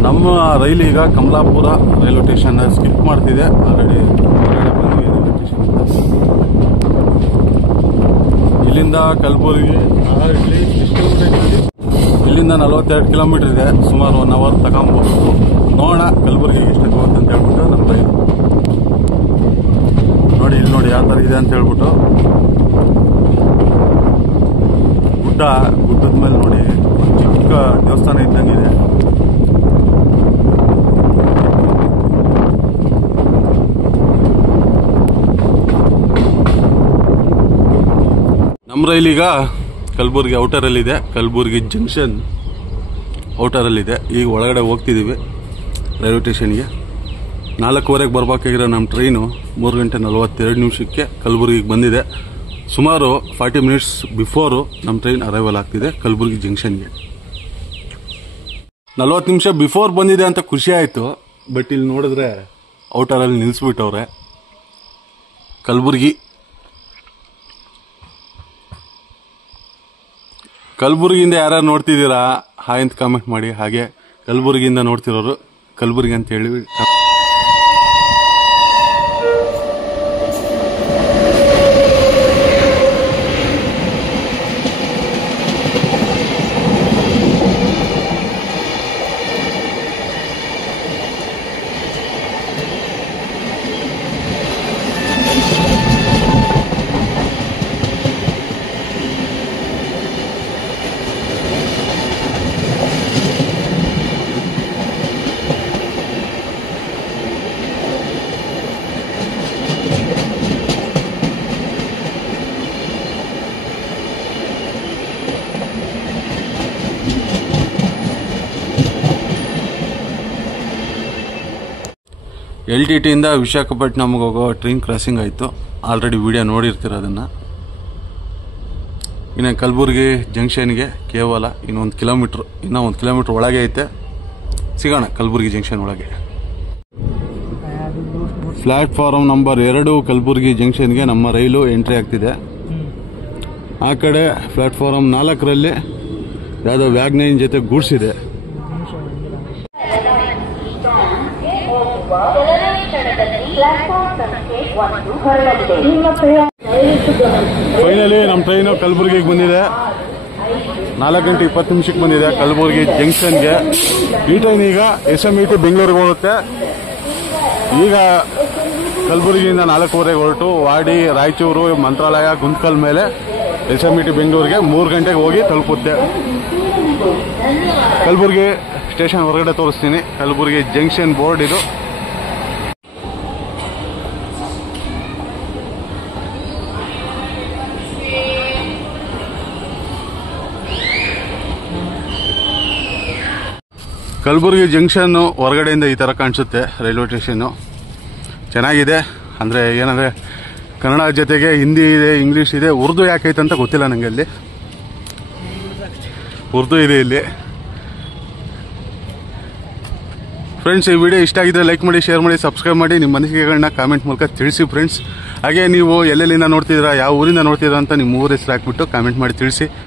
ನಮ್ಮ ರೈಲು ಈಗ ಕಮಲಾಪುರ ರೈಲ್ವೆ ಸ್ಟೇಷನ್ ಸ್ಕಿಪ್ ಮಾಡ್ತಿದೆ. ಆಲ್ರೆಡಿ ರೈಲ್ವೆ ಸ್ಟೇಷನ್ ಇಲ್ಲಿಂದ ಕಲಬುರಗಿ ಇಲ್ಲಿಂದ 42 ಕಿಲೋಮೀಟರ್ ಇದೆ. ಸುಮಾರು 1 ಅವರ್ ತಗೊಂಬೋದು. ನೋಡೋಣ ಕಲಬುರಗಿಗೆ ಎಷ್ಟು ಹೋಗುತ್ತೆ ಅಂತ ಹೇಳ್ಬಿಟ್ಟು ನಮ್ಮ ರೈಲು ನೋಡಿ. ಇಲ್ಲಿ ನೋಡಿ ಯಾವ ಥರ ಇದೆ ಅಂತ ಹೇಳ್ಬಿಟ್ಟು ಗುಡ್ಡದ ಮೇಲೆ ನೋಡಿ ಒಂದು ಚಿಕ್ಕ ದೇವಸ್ಥಾನ ಇದ್ದಂಗಿದೆ. ನಮ್ಮ ರೈಲೀಗ ಕಲಬುರಗಿ ಔಟರಲ್ಲಿದೆ. ಕಲಬುರಗಿ ಜಂಕ್ಷನ್ ಔಟರಲ್ಲಿದೆ. ಈಗ ಒಳಗಡೆ ಹೋಗ್ತಿದ್ದೀವಿ ರೈಲ್ವೆ ಸ್ಟೇಷನ್ಗೆ. 4:15 ಬರಬೇಕಾಗಿರೋ ನಮ್ಮ ಟ್ರೈನು 3 ಗಂಟೆ 42 ನಿಮಿಷಕ್ಕೆ ಕಲಬುರಗಿಗೆ ಬಂದಿದೆ. ಸುಮಾರು 40 ಮಿನಿಟ್ಸ್ ಬಿಫೋರು ನಮ್ಮ ಟ್ರೈನ್ ಅರೈವಲ್ ಆಗ್ತಿದೆ ಕಲಬುರಗಿ ಜಂಕ್ಷನ್ಗೆ. 40 ನಿಮಿಷ ಬಿಫೋರ್ ಬಂದಿದೆ ಅಂತ ಖುಷಿ ಆಯಿತು. ಬಟ್ ಇಲ್ಲಿ ನೋಡಿದ್ರೆ ಔಟರಲ್ಲಿ ನಿಲ್ಲಿಸ್ಬಿಟ್ಟವ್ರೆ. ಕಲಬುರಗಿಯಿಂದ ಯಾರು ನೋಡ್ತಿದ್ದೀರಾ ಹಾಯ್ ಅಂತ ಕಾಮೆಂಟ್ ಮಾಡಿ. ಹಾಗೆ ಕಲಬುರಗಿಯಿಂದ ನೋಡ್ತಿರೋರು ಕಲಬುರಗಿ ಅಂತ ಹೇಳಿ. LTTಯಿಂದ ವಿಶಾಖಪಟ್ಟಣಂಗೆ ಹೋಗೋ ಟ್ರೈನ್ ಕ್ರಾಸಿಂಗ್ ಆಯಿತು. ಆಲ್ರೆಡಿ ವಿಡಿಯೋ ನೋಡಿರ್ತೀರ ಅದನ್ನು. ಇನ್ನು ಕಲಬುರಗಿ ಜಂಕ್ಷನ್ಗೆ ಕೇವಲ ಇನ್ನೂ 1 ಕಿಲೋಮೀಟ್ರ್ ಒಳಗೆ ಐತೆ. ಸಿಗೋಣ ಕಲಬುರಗಿ ಜಂಕ್ಷನ್ ಒಳಗೆ. ಪ್ಲಾಟ್ಫಾರ್ಮ್ ನಂಬರ್ 2 ಕಲಬುರಗಿ ಜಂಕ್ಷನ್ಗೆ ನಮ್ಮ ರೈಲು ಎಂಟ್ರಿ ಆಗ್ತಿದೆ. ಆ ಕಡೆ ಪ್ಲಾಟ್ಫಾರ್ಮ್ 4ರಲ್ಲಿ ಯಾವುದೋ ವ್ಯಾಗ್ನೈನ್ ಜೊತೆ ಗೂಡ್ಸ್ ಇದೆ. ಫೈನಲಿ ನಮ್ಮ ಟ್ರೈನು ಕಲಬುರಗಿಗೆ ಬಂದಿದೆ. 4 ಗಂಟೆ 20 ನಿಮಿಷಕ್ಕೆ ಬಂದಿದೆ ಕಲಬುರಗಿ ಜಂಕ್ಷನ್ಗೆ. ಈ ಟ್ರೈನ್ ಈಗ SMET ಬೆಂಗಳೂರಿಗೆ ಹೋಗುತ್ತೆ. ಈಗ ಕಲಬುರಗಿಯಿಂದ 4:15 ಹೊರಟು ವಾಡಿ, ರಾಯಚೂರು, ಮಂತ್ರಾಲಯ, ಗುಂತ್ಕಲ್ ಮೇಲೆ SMET ಬೆಂಗಳೂರಿಗೆ 3 ಗಂಟೆಗೆ ಹೋಗಿ ತಲುಪುತ್ತೆ. ಕಲಬುರಗಿ ಸ್ಟೇಷನ್ ಹೊರಗಡೆ ತೋರಿಸ್ತೀನಿ. ಕಲಬುರಗಿ ಜಂಕ್ಷನ್ ಬೋರ್ಡ್ ಇದು. ಕಲಬುರಗಿ ಜಂಕ್ಷನ್ ಹೊರಗಡೆಯಿಂದ ಈ ಥರ ಕಾಣಿಸುತ್ತೆ ರೈಲ್ವೆ ಸ್ಟೇಷನ್ನು. ಚೆನ್ನಾಗಿದೆ. ಅಂದರೆ ಏನಂದರೆ ಕನ್ನಡ ಜೊತೆಗೆ ಹಿಂದಿ ಇದೆ, ಇಂಗ್ಲೀಷ್ ಇದೆ, ಉರ್ದು ಯಾಕೈತೆ ಅಂತ ಗೊತ್ತಿಲ್ಲ ನನಗೆ. ಅಲ್ಲಿ ಉರ್ದು ಇದೆ ಇಲ್ಲಿ. ಫ್ರೆಂಡ್ಸ್, ಈ ವಿಡಿಯೋ ಇಷ್ಟ ಆಗಿದ್ರೆ ಲೈಕ್ ಮಾಡಿ, ಶೇರ್ ಮಾಡಿ, ಸಬ್ಸ್ಕ್ರೈಬ್ ಮಾಡಿ. ನಿಮ್ಮ ಅನಿಸಿಕೆಗಳನ್ನ ಕಾಮೆಂಟ್ ಮೂಲಕ ತಿಳಿಸಿ ಫ್ರೆಂಡ್ಸ್. ಹಾಗೆ ನೀವು ಎಲ್ಲೆಲ್ಲಿಂದ ನೋಡ್ತಿದ್ದೀರಾ, ಯಾವ ಊರಿಂದ ನೋಡ್ತಿದ್ದೀರಾ ಅಂತ ನಿಮ್ಮ ಊರ ಹೆಸರು ಹಾಕ್ಬಿಟ್ಟು ಕಾಮೆಂಟ್ ಮಾಡಿ ತಿಳಿಸಿ.